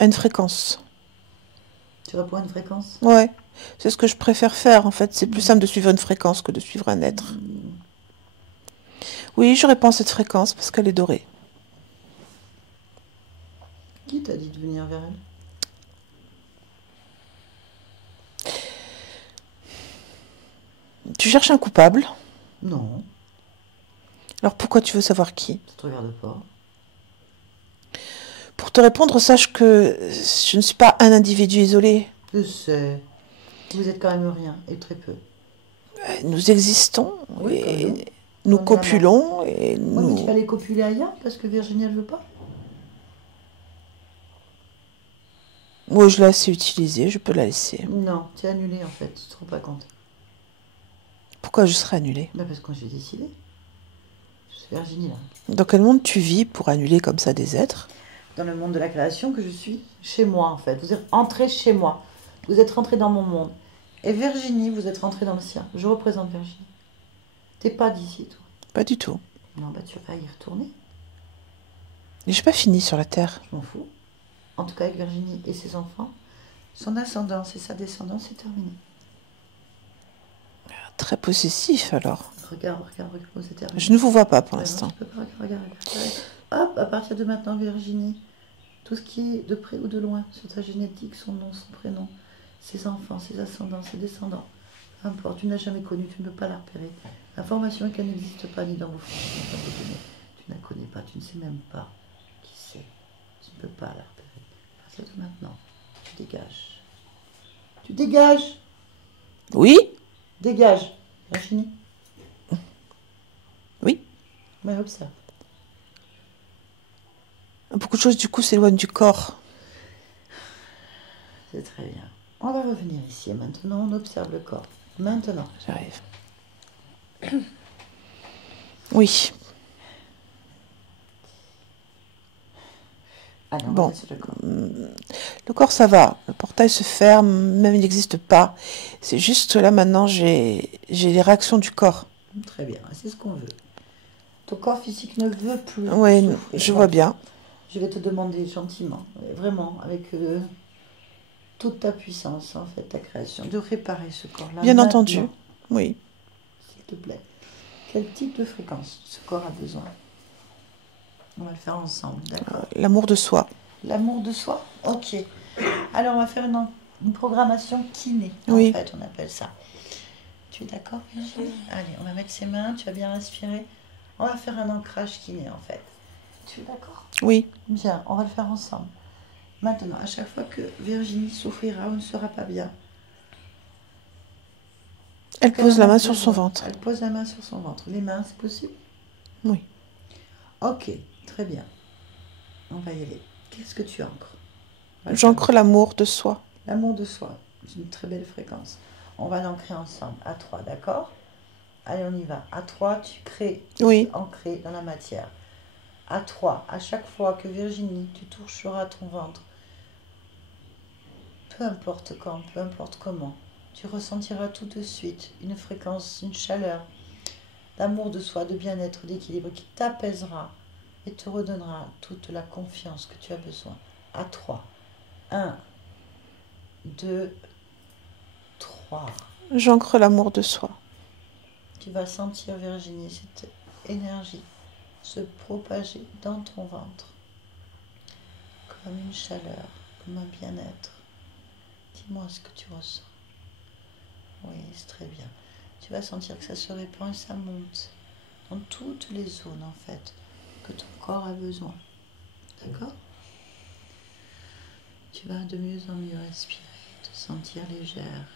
une fréquence. Tu réponds à une fréquence? Ouais. C'est ce que je préfère faire, en fait. C'est plus simple de suivre une fréquence que de suivre un être. Oui, je réponds à cette fréquence parce qu'elle est dorée. Qui t'a dit de venir vers elle? Tu cherches un coupable. Non, Alors pourquoi tu veux savoir qui? ça te regarde pas. Pour te répondre, sache que je ne suis pas un individu isolé. Je sais. Vous êtes quand même rien, et très peu. Nous existons, Oui, quand et même. nous On est copulons, et Ouais, mais tu nous... vas aller copuler ailleurs parce que Virginie, elle veut pas? Moi, je l'ai assez utilisée, je peux la laisser. Non, tu es annulée en fait, tu te rends pas compte. Pourquoi je serais annulée? Bah parce que j'ai décidé. C'est Virginie là. Dans quel monde tu vis pour annuler comme ça des êtres? Dans le monde de la création que je suis, chez moi en fait. Vous êtes entré chez moi. Vous êtes rentré dans mon monde. Et Virginie, vous êtes rentré dans le sien. Je représente Virginie. T'es pas d'ici, toi. Pas du tout. Non, bah tu vas y retourner. Et j'ai pas fini sur la Terre. Je m'en fous. En tout cas, avec Virginie et ses enfants, son ascendance et sa descendance, c'est terminé. Très possessif, alors. Regarde, c'est terminé. Je ne vous vois pas pour Ouais, l'instant. non, tu peux pas, regarde. Hop, à partir de maintenant, Virginie, tout ce qui est de près ou de loin, sur ta génétique, son nom, son prénom, ses enfants, ses ascendants, ses descendants, peu importe, tu n'as jamais connu, tu ne peux pas la repérer. L'information est qu'elle n'existe pas ni dans vos fonds, tu ne la connais pas, tu ne sais même pas qui c'est. Tu ne peux pas la repérer. À partir de maintenant, tu dégages. Tu dégages! Oui? Dégage! Virginie? Oui. Mais observe. Beaucoup de choses, du coup, s'éloignent du corps. C'est très bien. On va revenir ici et maintenant, on observe le corps. Maintenant. J'arrive. Oui. Allez, on Bon. va sur le corps. Le corps, ça va. Le portail se ferme, même il n'existe pas. C'est juste là, maintenant, j'ai les réactions du corps. Très bien, c'est ce qu'on veut. Ton corps physique ne veut plus Oui, souffrir. je vois bien. Je vais te demander gentiment, vraiment, avec toute ta puissance, en fait, ta création, de réparer ce corps-là. Bien maintenant, entendu. Oui. s'il te plaît. Quel type de fréquence ce corps a besoin? On va le faire ensemble, d'accord? L'amour de soi. L'amour de soi? Ok. Alors, on va faire une programmation kiné, Oui. en fait, on appelle ça. Tu es d'accord, Virginie? Allez, on va mettre ses mains, tu vas bien respirer. On va faire un ancrage kiné, en fait. Tu es d'accord? Oui. Bien, on va le faire ensemble. Maintenant, à chaque fois que Virginie souffrira ou ne sera pas bien, Elle qu'elle pose en la a main sur son besoin. ventre. Elle pose la main sur son ventre. Les mains, c'est possible? Oui. Ok, très bien. On va y aller. Qu'est-ce que tu ancres? On va le J'ancre l'amour de soi. faire. L'amour de soi. C'est une très belle fréquence. On va l'ancrer ensemble, à 3, d'accord? Allez, on y va. À 3, tu crées, Oui. ancré dans la matière. À 3, à chaque fois que Virginie, tu toucheras ton ventre, peu importe quand, peu importe comment, tu ressentiras tout de suite une fréquence, une chaleur, d'amour de soi, de bien-être, d'équilibre qui t'apaisera et te redonnera toute la confiance que tu as besoin. À 3. 1, 2, 3. J'ancre l'amour de soi. Tu vas sentir, Virginie, cette énergie se propager dans ton ventre comme une chaleur, comme un bien-être. Dis-moi ce que tu ressens. Oui, c'est très bien. Tu vas sentir que ça se répand et ça monte dans toutes les zones, en fait, que ton corps a besoin. D'accord? Tu vas de mieux en mieux respirer, te sentir légère,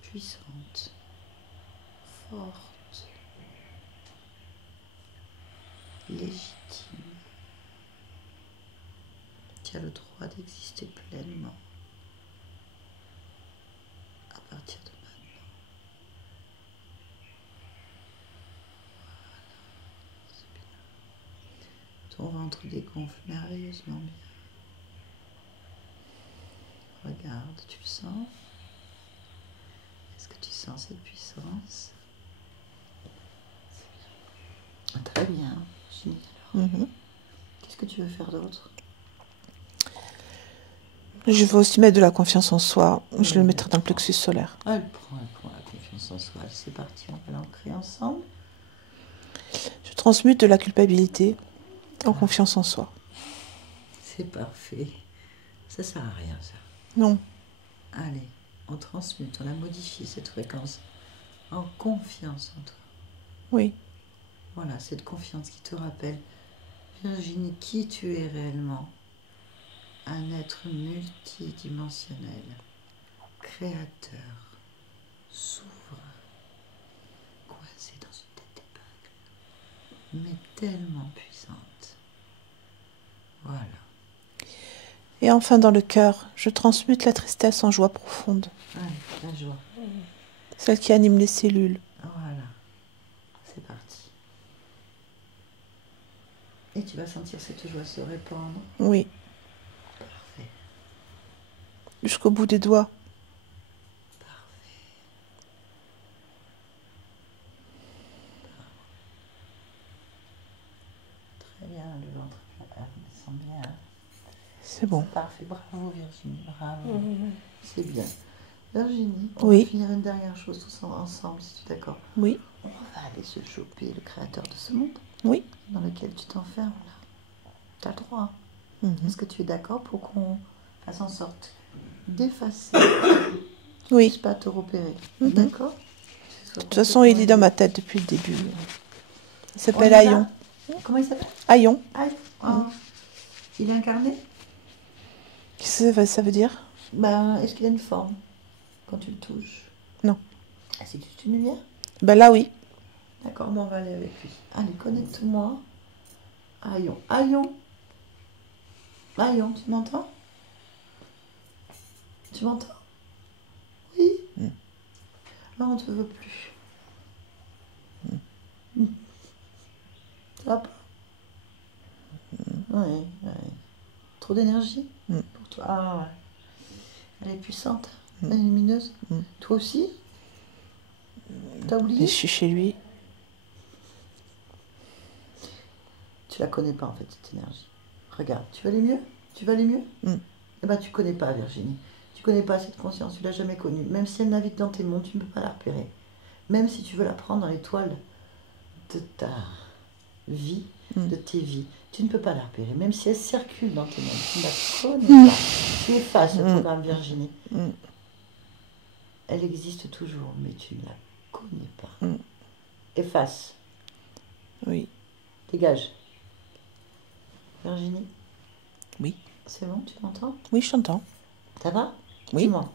puissante, forte, légitime. Tu as le droit d'exister pleinement à partir de maintenant. C'est bien. Ton ventre dégonfle merveilleusement bien. Regarde, tu le sens? Est-ce que tu sens cette puissance? C'est bien. Très bien, génial. Mhm. Qu'est-ce que tu veux faire d'autre? Je veux aussi mettre de la confiance en soi. Je le mettrai dans le plexus solaire. Elle prend la confiance en soi. C'est parti, on va l'ancrer ensemble. Je transmute de la culpabilité en confiance en soi. C'est parfait. Ça sert à rien, ça. Non. Allez, on transmute, on la modifie, cette fréquence, en confiance en toi. Oui. Voilà, cette confiance qui te rappelle, Virginie, qui tu es réellement. Un être multidimensionnel, créateur, souverain, coincé dans une tête d'épingle, mais tellement puissante. Voilà. Et enfin, dans le cœur, je transmute la tristesse en joie profonde. Allez, la joie. Celle qui anime les cellules. Voilà. C'est parti. Et tu vas sentir cette joie se répandre. Oui. Parfait. Jusqu'au bout des doigts. Parfait. Très bien, le ventre descend bien. C'est bon. Parfait, bravo Virginie, bravo. C'est bien. Virginie, on Oui. va finir une dernière chose tous ensemble, si tu es d'accord. Oui. On va aller se choper le créateur de ce monde Oui. dans lequel tu t'enfermes là. Tu as le droit. Mhm. Est-ce que tu es d'accord pour qu'on fasse en sorte d'effacer, tu Oui. puisses pas te repérer? Mhm. D'accord? De toute façon, il est dans ma tête depuis le début. Il s'appelle On y va? Ayon. Comment il s'appelle? Ayon. Ah, il est incarné? Qu'est-ce que ça veut dire? Ben, est-ce qu'il a une forme quand tu le touches? Non. Ah, c'est juste une lumière? Ben là, oui. D'accord, mais on va aller avec lui. Allez, connecte-moi. Ayon. Ayon. Ayon, tu m'entends? Tu m'entends? Oui? Non, on ne te veut plus. Ça va pas? Oui, oui. Trop d'énergie pour toi? Ah ouais. Elle est puissante, elle est lumineuse. Toi aussi? T'as Mais oublié? je suis chez lui. Tu la connais pas en fait, cette énergie. Regarde, tu vas aller mieux? Tu vas aller mieux? Eh ben, tu connais pas Virginie. Tu connais pas cette conscience, tu l'as jamais connue. Même si elle navigue dans tes mondes, tu ne peux pas la repérer. Même si tu veux la prendre dans l'étoile de ta vie Mm. de tes vies. Tu ne peux pas la repérer, même si elle circule dans tes mains. Tu ne la connais pas. Tu effaces le programme Virginie. Mm. Elle existe toujours, mais tu ne la connais pas. Mm. Efface. Oui. Dégage. Virginie. Oui. C'est bon, tu m'entends? Oui, je t'entends. Ça va? Oui. Dis-moi.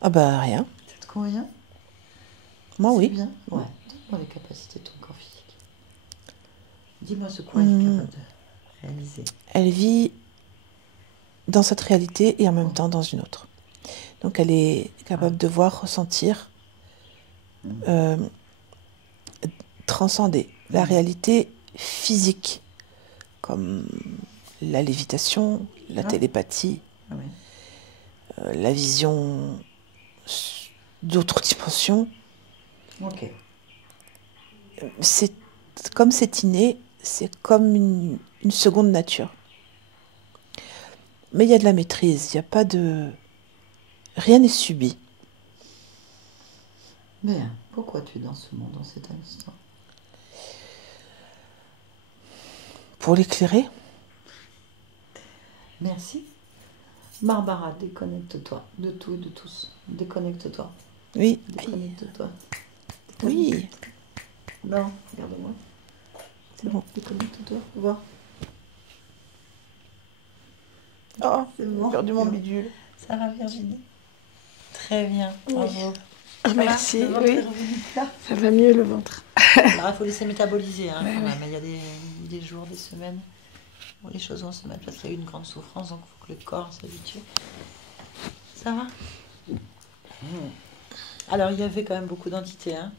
Ah bah rien. Ça te convient? Moi, C'est oui. bien. Ouais. Donne-moi les capacités de ton corps physique. Dis-moi ce quoi elle est capable de réaliser. Elle vit dans cette réalité et en même temps dans une autre. Donc elle est capable de voir, ressentir, transcender la réalité physique, comme la lévitation, la télépathie, Ah oui. la vision d'autres dimensions. Ok. C'est comme c'est inné, c'est comme une seconde nature. Mais il y a de la maîtrise, il n'y a pas de... Rien n'est subi. Mais pourquoi tu es dans ce monde en cet instant? Pour l'éclairer, Merci. Barbara, déconnecte-toi de tout et de tous. Déconnecte-toi. oui. Déconnecte-toi. Oui. Non, regarde-moi. C'est bon, déconnecte-toi. Voir. Oh, C'est bon. j'ai perdu mon bidule. Ça va, Virginie? Très bien. Bravo. Merci, Le ventre oui. est revenu plat. Ça va mieux le ventre. Alors, il faut laisser métaboliser, hein, Ouais, quand ouais. même. Il y a des jours, des semaines où les choses vont se mettre parce qu'il y a eu une grande souffrance, donc il faut que le corps s'habitue. Ça va? Alors, il y avait quand même beaucoup d'entités, hein,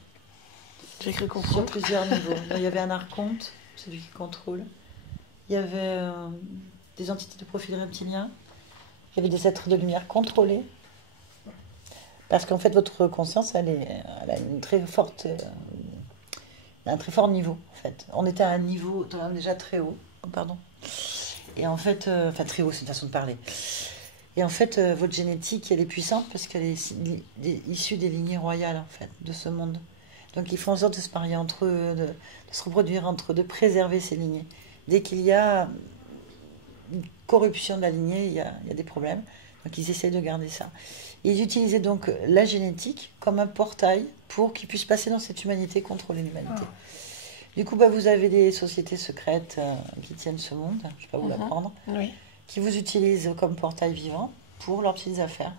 J'ai cru sur comprendre. plusieurs niveaux. Il y avait un archonte, celui qui contrôle. Il y avait des entités de profil reptilien. Il y avait des êtres de lumière contrôlés. Parce qu'en fait, votre conscience, elle a une très forte, un très fort niveau, en fait. On était à un niveau déjà très haut, pardon. Et en fait, enfin très haut, c'est une façon de parler. Et en fait, votre génétique, elle est puissante parce qu'elle est issue des lignées royales, en fait, de ce monde. Donc, ils font en sorte de se marier entre eux, de se reproduire entre eux, de préserver ces lignées. Dès qu'il y a une corruption de la lignée, il y a des problèmes. Donc, ils essayent de garder ça. Et ils utilisaient donc la génétique comme un portail pour qu'ils puissent passer dans cette humanité, contrôler l'humanité. Du coup, vous avez des sociétés secrètes qui tiennent ce monde, je ne vais pas vous l'apprendre, Oui. qui vous utilisent comme portail vivant pour leurs petites affaires.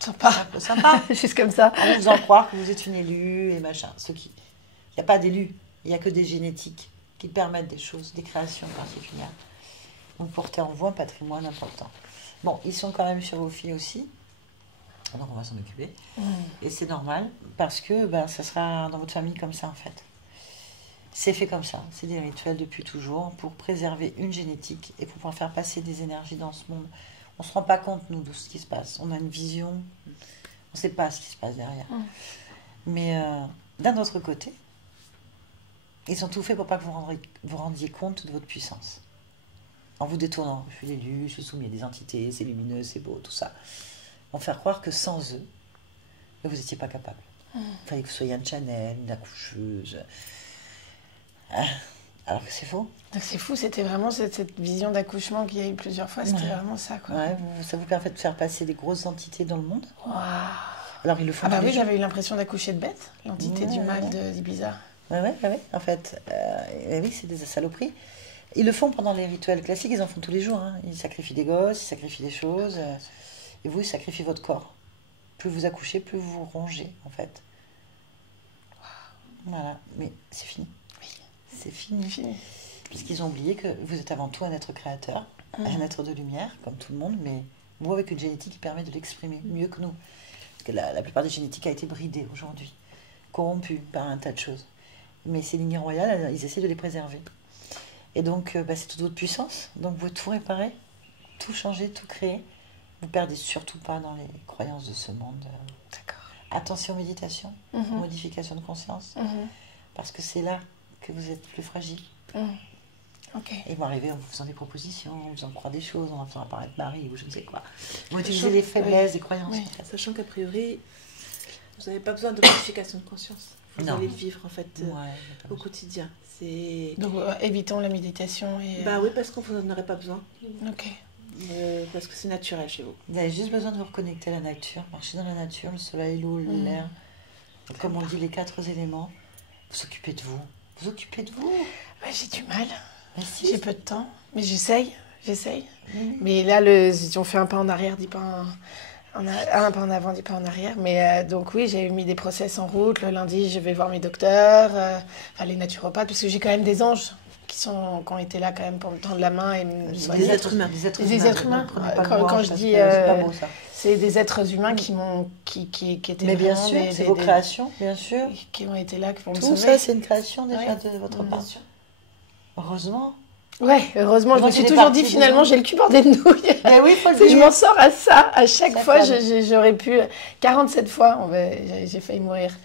Sympa. Sympa. Juste comme ça. En vous faisant croire que vous êtes une élue et machin. Il n'y a pas d'élus, il n'y a que des génétiques qui permettent des choses, des créations particulières. Donc porter en vous un patrimoine important. Bon, ils sont quand même sur vos filles aussi. Donc on va s'en occuper. Et c'est normal parce que ça sera dans votre famille comme ça en fait. C'est fait comme ça. C'est des rituels depuis toujours pour préserver une génétique et pour pouvoir faire passer des énergies dans ce monde. On ne se rend pas compte, nous, de ce qui se passe. On a une vision. On ne sait pas ce qui se passe derrière. Mais d'un autre côté, ils ont tout fait pour pas que vous rendiez compte de votre puissance. En vous détournant, je suis l'élu, je suis soumis à des entités, c'est lumineux, c'est beau, tout ça. On faire croire que sans eux, vous n'étiez pas capable. Il fallait que vous soyez un channel, une accoucheuse. Alors que c'est faux. Donc c'est fou, c'était vraiment cette vision d'accouchement qu'il y a eu plusieurs fois, c'était vraiment ça, quoi. Ouais, ça vous permet de faire passer des grosses entités dans le monde. Waouh. Alors ils le font Ah bah tous les oui, jours. j'avais eu l'impression d'accoucher de bête, l'entité du mal d'Ibiza. Ouais. En fait, oui, c'est des saloperies. Ils le font pendant les rituels classiques, ils en font tous les jours. Hein. Ils sacrifient des gosses, ils sacrifient des choses. Et vous, ils sacrifient votre corps. Plus vous accouchez, plus vous rongez, en fait. Voilà, mais c'est fini. Oui. C'est fini. Parce qu'ils ont oublié que vous êtes avant tout un être créateur, un être de lumière, comme tout le monde, mais vous avec une génétique qui permet de l'exprimer mieux que nous. Parce que la plupart des génétiques a été bridée aujourd'hui, corrompue par un tas de choses. Mais ces lignes royales, ils essaient de les préserver. Et donc, c'est toute votre puissance. Donc, vous pouvez tout réparer, tout changer, tout créer. Vous ne perdez surtout pas dans les croyances de ce monde. D'accord. Attention, méditation, modification de conscience. Parce que c'est là que vous êtes plus fragile. Ok. Et ils vont arriver en vous faisant des propositions, en vous faisant croire des choses, en faisant apparaître Marie ou je ne sais quoi. Ils vont utiliser les faiblesses des croyances. Sachant qu'a priori, Vous n'avez pas besoin de modification de conscience. Vous Non. allez le vivre en fait Ouais, au quotidien. C'est... Donc, évitons la méditation et... Bah oui, parce qu'on vous en aurait pas besoin. Ok. Parce que c'est naturel chez vous. Vous avez juste besoin de vous reconnecter à la nature, marcher dans la nature, le soleil, l'eau, l'air. Comme on dit, les 4 éléments. Vous occupez de vous. Vous occupez de vous. Bah, j'ai du mal. Mais si. J'ai peu de temps. Mais j'essaye. Oui. Mais là, si on fait un pas en arrière, dit pas un pas en avant, dit pas en arrière. Mais donc oui, j'ai mis des process en route. Le lundi, je vais voir mes docteurs, enfin les naturopathes, parce que j'ai quand même des anges qui ont été là quand même pour me tendre la main et me soigner. Des êtres humains. Des êtres Des humains. êtres humains. Ne prenez pas le Quand mot je ange, dis, parce que c'est pas beau, ça. c'est des êtres humains qui étaient Mais bien vraiment sûr, c'est vos créations, bien sûr. qui ont été là pour me Tout sauver. ça, c'est une création déjà Ouais. de votre part. Heureusement. Ouais, heureusement, je Moi, me suis j'ai des toujours dit parties finalement, dedans. j'ai le cul bordé de nouilles. Mais oui, il faut le Si je dire. m'en sors à ça, à chaque Ça fois, calme. j'aurais pu 47 fois, j'ai failli mourir.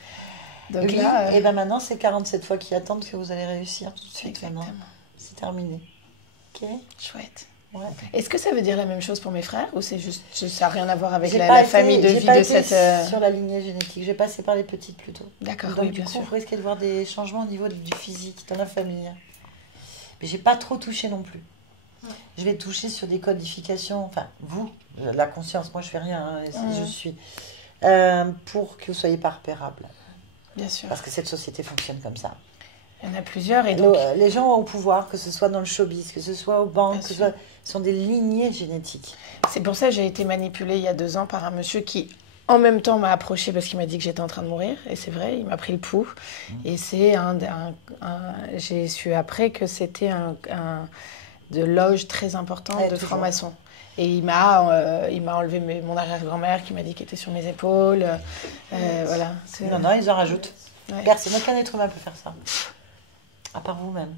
Donc Oui, là, et bien maintenant, c'est 47 fois qui attendent que vous allez réussir tout de suite exactement. maintenant. C'est terminé. Ok. Chouette. Ouais. Est-ce que ça veut dire la même chose pour mes frères ou c'est juste ça n'a rien à voir avec J'ai la pas été- famille de j'ai vie pas de été cette sur la lignée génétique. J'ai passé par les petites plutôt. D'accord, Donc oui, du bien coup, sûr. vous risquez de voir des changements au niveau du physique dans la famille. Mais j'ai pas trop touché non plus. Je vais toucher sur des codifications. Enfin, vous, la conscience. Moi, je fais rien. Je suis pour que vous soyez pas repérables. Bien sûr. Parce que cette société fonctionne comme ça. Il y en a plusieurs et donc Les gens au pouvoir, que ce soit dans le showbiz, que ce soit aux banques, Bien que ce sûr. soit, sont des lignées génétiques. c'est pour ça que j'ai été manipulée il y a 2 ans par un monsieur qui en même temps m'a approché parce qu'il m'a dit que j'étais en train de mourir et c'est vrai, il m'a pris le pouls et c'est j'ai su après que c'était un de loge très important Ouais, de toujours. franc-maçon. Et il m'a enlevé mon arrière-grand-mère qui m'a dit qu'elle était sur mes épaules. Voilà. Non, non, ils en rajoutent. Ouais. Personne, aucun être humain peut faire ça. À part vous-même.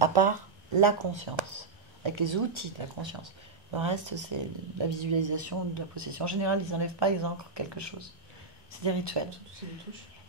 À part la conscience. Avec les outils de la conscience. Le reste, c'est la visualisation de la possession. En général, ils n'enlèvent pas, ils ont encore quelque chose. C'est des rituels.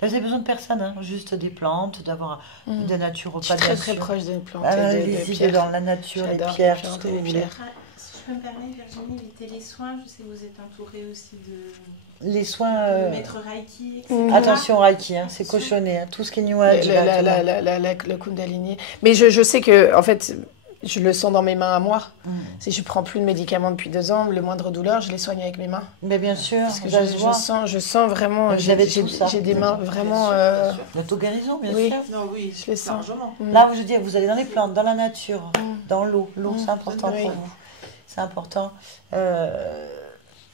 Là, vous avez besoin de personne, hein, juste des plantes, d'avoir de nature Je suis très très proche d'une plante. les de idées dans la nature, les J'adore pierres, les tout ce plantes que et vous les voulez. pierres. Si je peux me permettre, Virginie, les télésoins, je sais que vous êtes entourée aussi de Les soins. maître Reiki, etc. Attention, Reiki, hein, c'est cochonné. Hein, tout ce qui est New Age. Le Kundalini. Mais je sais que, en fait, je le sens dans mes mains à moi. Si je prends plus de médicaments depuis 2 ans, le moindre douleur, je les soigne avec mes mains. Mais bien sûr, Parce que ça se voit. je sens vraiment. Vous avez tout ça. J'ai des mains vraiment. L'auto-guérison, bien Oui. sûr. Non, oui, Je les sens. largement. Là, je veux dire, vous allez dans les plantes, dans la nature, dans l'eau. L'eau, c'est important Oui. pour vous. C'est important.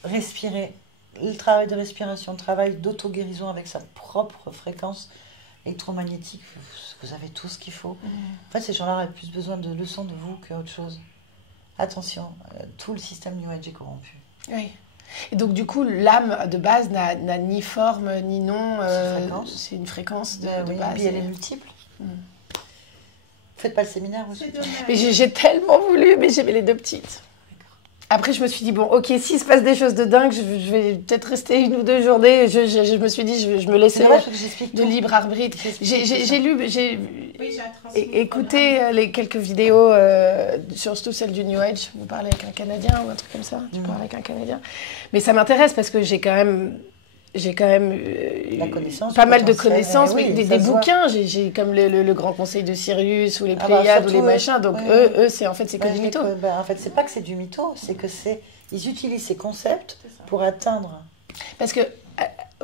Respirer. Le travail de respiration, le travail d'auto-guérison avec sa propre fréquence électromagnétique. Vous avez tout ce qu'il faut. En fait, ces gens-là auraient plus besoin de leçons de vous qu'autre chose. Attention, tout le système New Age est corrompu. Oui. Et donc, du coup, l'âme de base n'a ni forme ni nom. C'est une fréquence de Oui, base. puis elle est multiple. Faites pas le séminaire aussi. C'est dommage. Mais j'ai tellement voulu, mais j'avais les 2 petites. Après, je me suis dit, bon, ok, s'il se passe des choses de dingue, je vais peut-être rester 1 ou 2 journées. Je me suis dit, je me C'est laissais dommage parce que j'explique de tout. libre arbitre. J'ai lu, j'ai Oui, j'ai transmis écouté les quelques vidéos, surtout celle du New Age. Vous parlez avec un Canadien ou un truc comme ça. Tu parles avec un Canadien. Mais ça m'intéresse parce que j'ai quand même La connaissance, pas mal de potentiel, connaissances, mais oui, des ça se voit. bouquins. J'ai comme le Grand Conseil de Sirius ou les Ah bah, Pléiades ou les surtout, machins. Donc ouais. eux, c'est que Ouais, du je mytho. l'ai- en fait, c'est pas que c'est du mytho, c'est que ils utilisent ces concepts pour atteindre. Parce que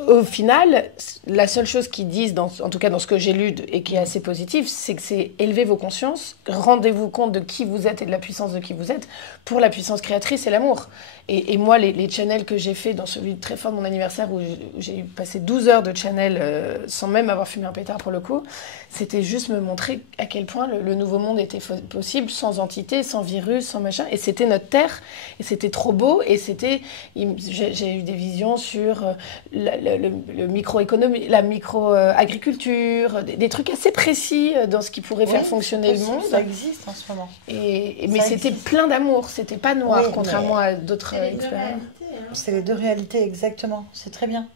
au final, la seule chose qu'ils disent, en tout cas dans ce que j'ai lu et qui est assez positif, c'est que c'est élever vos consciences, rendez-vous compte de qui vous êtes et de la puissance de qui vous êtes pour la puissance créatrice et l'amour. Et moi, les channels que j'ai fait dans celui très fort de mon anniversaire où j'ai passé 12 heures de channel sans même avoir fumé un pétard pour le coup, c'était juste me montrer à quel point le nouveau monde était possible sans entité, sans virus, sans machin. Et c'était notre terre et c'était trop beau et j'ai eu des visions sur le microéconomie, la micro-agriculture, des trucs assez précis dans ce qui pourrait faire fonctionner le monde. Ça existe en ce moment. Mais Ça c'était existe. plein d'amour, c'était pas noir, Oui, contrairement à d'autres C'est les 2 expériences. réalités. Hein. C'est les 2 réalités, exactement. C'est très bien.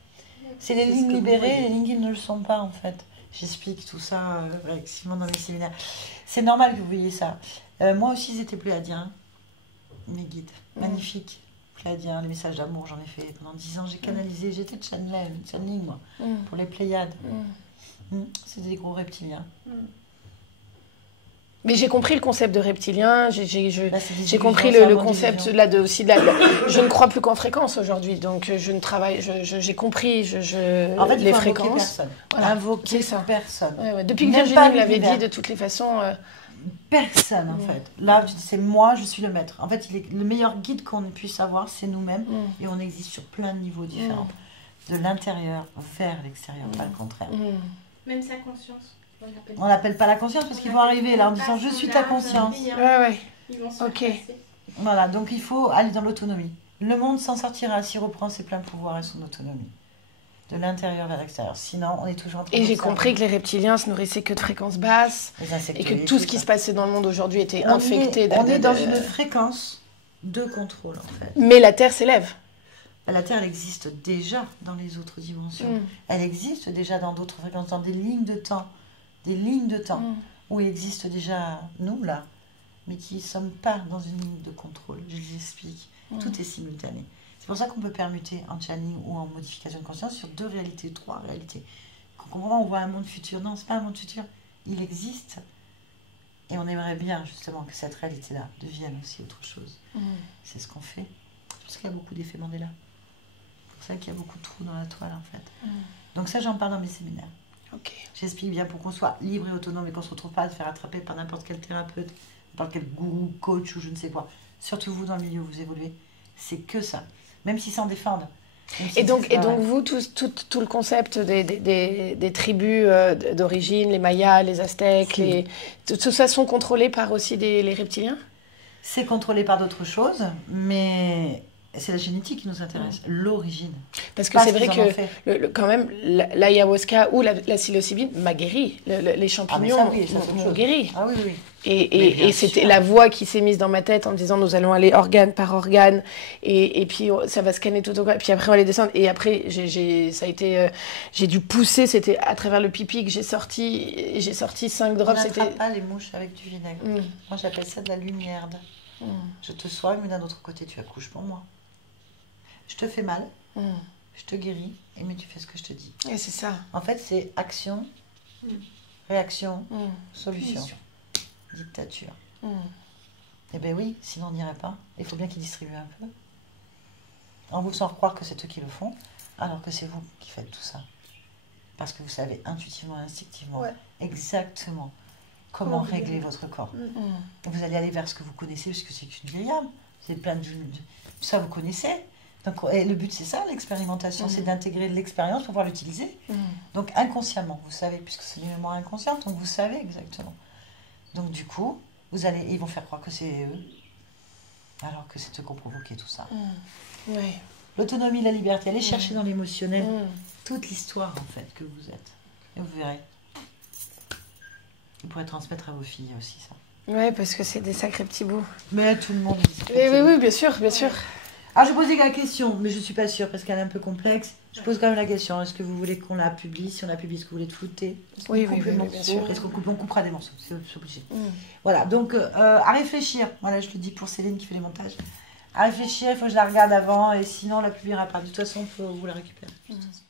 C'est les lignes libérées et les lignes qui ne le sont pas, en fait. J'explique tout ça réactivement dans mes séminaires. C'est normal que vous voyez ça. Moi aussi, ils étaient pléiadiens. Mes guides. Magnifiques. Pléiadiens, les messages d'amour, j'en ai fait pendant 10 ans. J'ai canalisé, j'étais channeling, moi, pour les Pléiades. C'était des gros reptiliens. Mais j'ai compris le concept de reptilien, j'ai compris illusions, le c'est concept illusions. là de aussi je ne crois plus qu'en fréquence aujourd'hui, donc je ne travaille, j'ai compris En fait, il les faut invoquer fréquences. personne. Voilà, Invoquer c'est ça. personne. Ouais. Depuis que Même Virginie pas me l'avait l'univers. dit, de toutes les façons. Personne, en fait. Là, c'est moi, je suis le maître. En fait, le meilleur guide qu'on puisse avoir, c'est nous-mêmes. Et on existe sur plein de niveaux différents. De l'intérieur vers l'extérieur, pas le contraire. Même sa conscience. On l'appelle pas la conscience parce qu'ils vont arriver là en disant je suis ta conscience. Ouais. Ils vont se Ok. faire passer. Voilà, donc il faut aller dans l'autonomie. Le monde s'en sortira s'il reprend ses pleins pouvoirs et son autonomie. De l'intérieur vers l'extérieur. Sinon, on est toujours en train Et j'ai d'observer. compris que les reptiliens se nourrissaient que de fréquences basses Les insectes et que et tout tout ce qui ça. se passait dans le monde aujourd'hui était On infecté. est dans une fréquence de contrôle en fait. Mais la Terre s'élève. La Terre, elle existe déjà dans les autres dimensions. Elle existe déjà dans d'autres fréquences, dans des lignes de temps. Des lignes de temps où il existe déjà nous là, mais qui ne sommes pas dans une ligne de contrôle. Je les explique. Tout est simultané. C'est pour ça qu'on peut permuter en channeling ou en modification de conscience sur 2 réalités, 3 réalités. Quand on voit un monde futur, non, c'est pas un monde futur, il existe. Et on aimerait bien justement que cette réalité-là devienne aussi autre chose. C'est ce qu'on fait. C'est pour ça qu'il y a beaucoup d'effets Mandela. C'est pour ça qu'il y a beaucoup de trous dans la toile en fait. Donc ça, j'en parle dans mes séminaires. Ok. J'explique bien pour qu'on soit libre et autonome et qu'on ne se retrouve pas à se faire attraper par n'importe quel thérapeute, n'importe quel gourou, coach ou je ne sais quoi. Surtout vous dans le milieu où vous évoluez, c'est que ça. Même s'ils s'en défendent. Et donc vous, tout le concept des tribus d'origine, les Mayas, les Aztèques, tout ça sont contrôlés par aussi les reptiliens? C'est contrôlé par d'autres choses, mais c'est la génétique qui nous intéresse, l'origine. Parce que Pas c'est ce vrai qu'ils en ont fait. que quand même l'ayahuasca ou la psilocybine m'a guéri. Les champignons ça, oui, ça, c'est autre m'ont chose. guéri. Ah oui, oui. Et bien c'était sûr. la voix qui s'est mise dans ma tête en me disant nous allons aller organe par organe et puis ça va scanner tout au corps et puis après on va aller descendre et après j'ai dû pousser, c'était à travers le pipi que j'ai sorti 5 On drops. n'attrape pas les mouches avec du vinaigre. Moi, j'appelle ça de la lumière. Je te soigne, mais d'un autre côté, tu accouches pour moi. Je te fais mal, je te guéris, mais tu fais ce que je te dis. Et c'est ça. En fait, c'est action, réaction, solution, dictature. Eh bien oui, sinon on n'irait pas. Il faut bien qu'ils distribuent un peu. En vous faisant croire que c'est eux qui le font, alors que c'est vous qui faites tout ça. Parce que vous savez intuitivement, instinctivement, exactement comment régler votre corps. Vous allez aller vers ce que vous connaissez, puisque c'est une vieille âme. C'est plein de... Ça, vous connaissez. Donc, et le but, c'est ça, l'expérimentation, c'est d'intégrer de l'expérience pour pouvoir l'utiliser. Donc, inconsciemment, vous savez, puisque c'est une mémoire inconsciente, donc vous savez exactement. Donc, du coup, ils vont faire croire que c'est eux, alors que c'est eux qui ont provoqué tout ça. Ouais. L'autonomie, la liberté, allez chercher dans l'émotionnel toute l'histoire, en fait, que vous êtes. Et vous verrez. Vous pourrez transmettre à vos filles aussi, ça. Ouais, parce que c'est des sacrés petits bouts. Mais tout le monde... Oui, bien sûr, bien sûr. Alors, je posais la question, mais je ne suis pas sûre, parce qu'elle est un peu complexe. Je pose quand même la question, est-ce que vous voulez qu'on la publie? Si on la publie, est-ce que vous voulez te flouter? Oui, bien sûr. Est-ce qu'on coupera des morceaux? C'est obligé. Voilà, donc à réfléchir. Voilà, je le dis pour Céline qui fait les montages. À réfléchir, il faut que je la regarde avant, et sinon on la publiera pas. De toute façon, il faut vous la récupérer. De toute façon.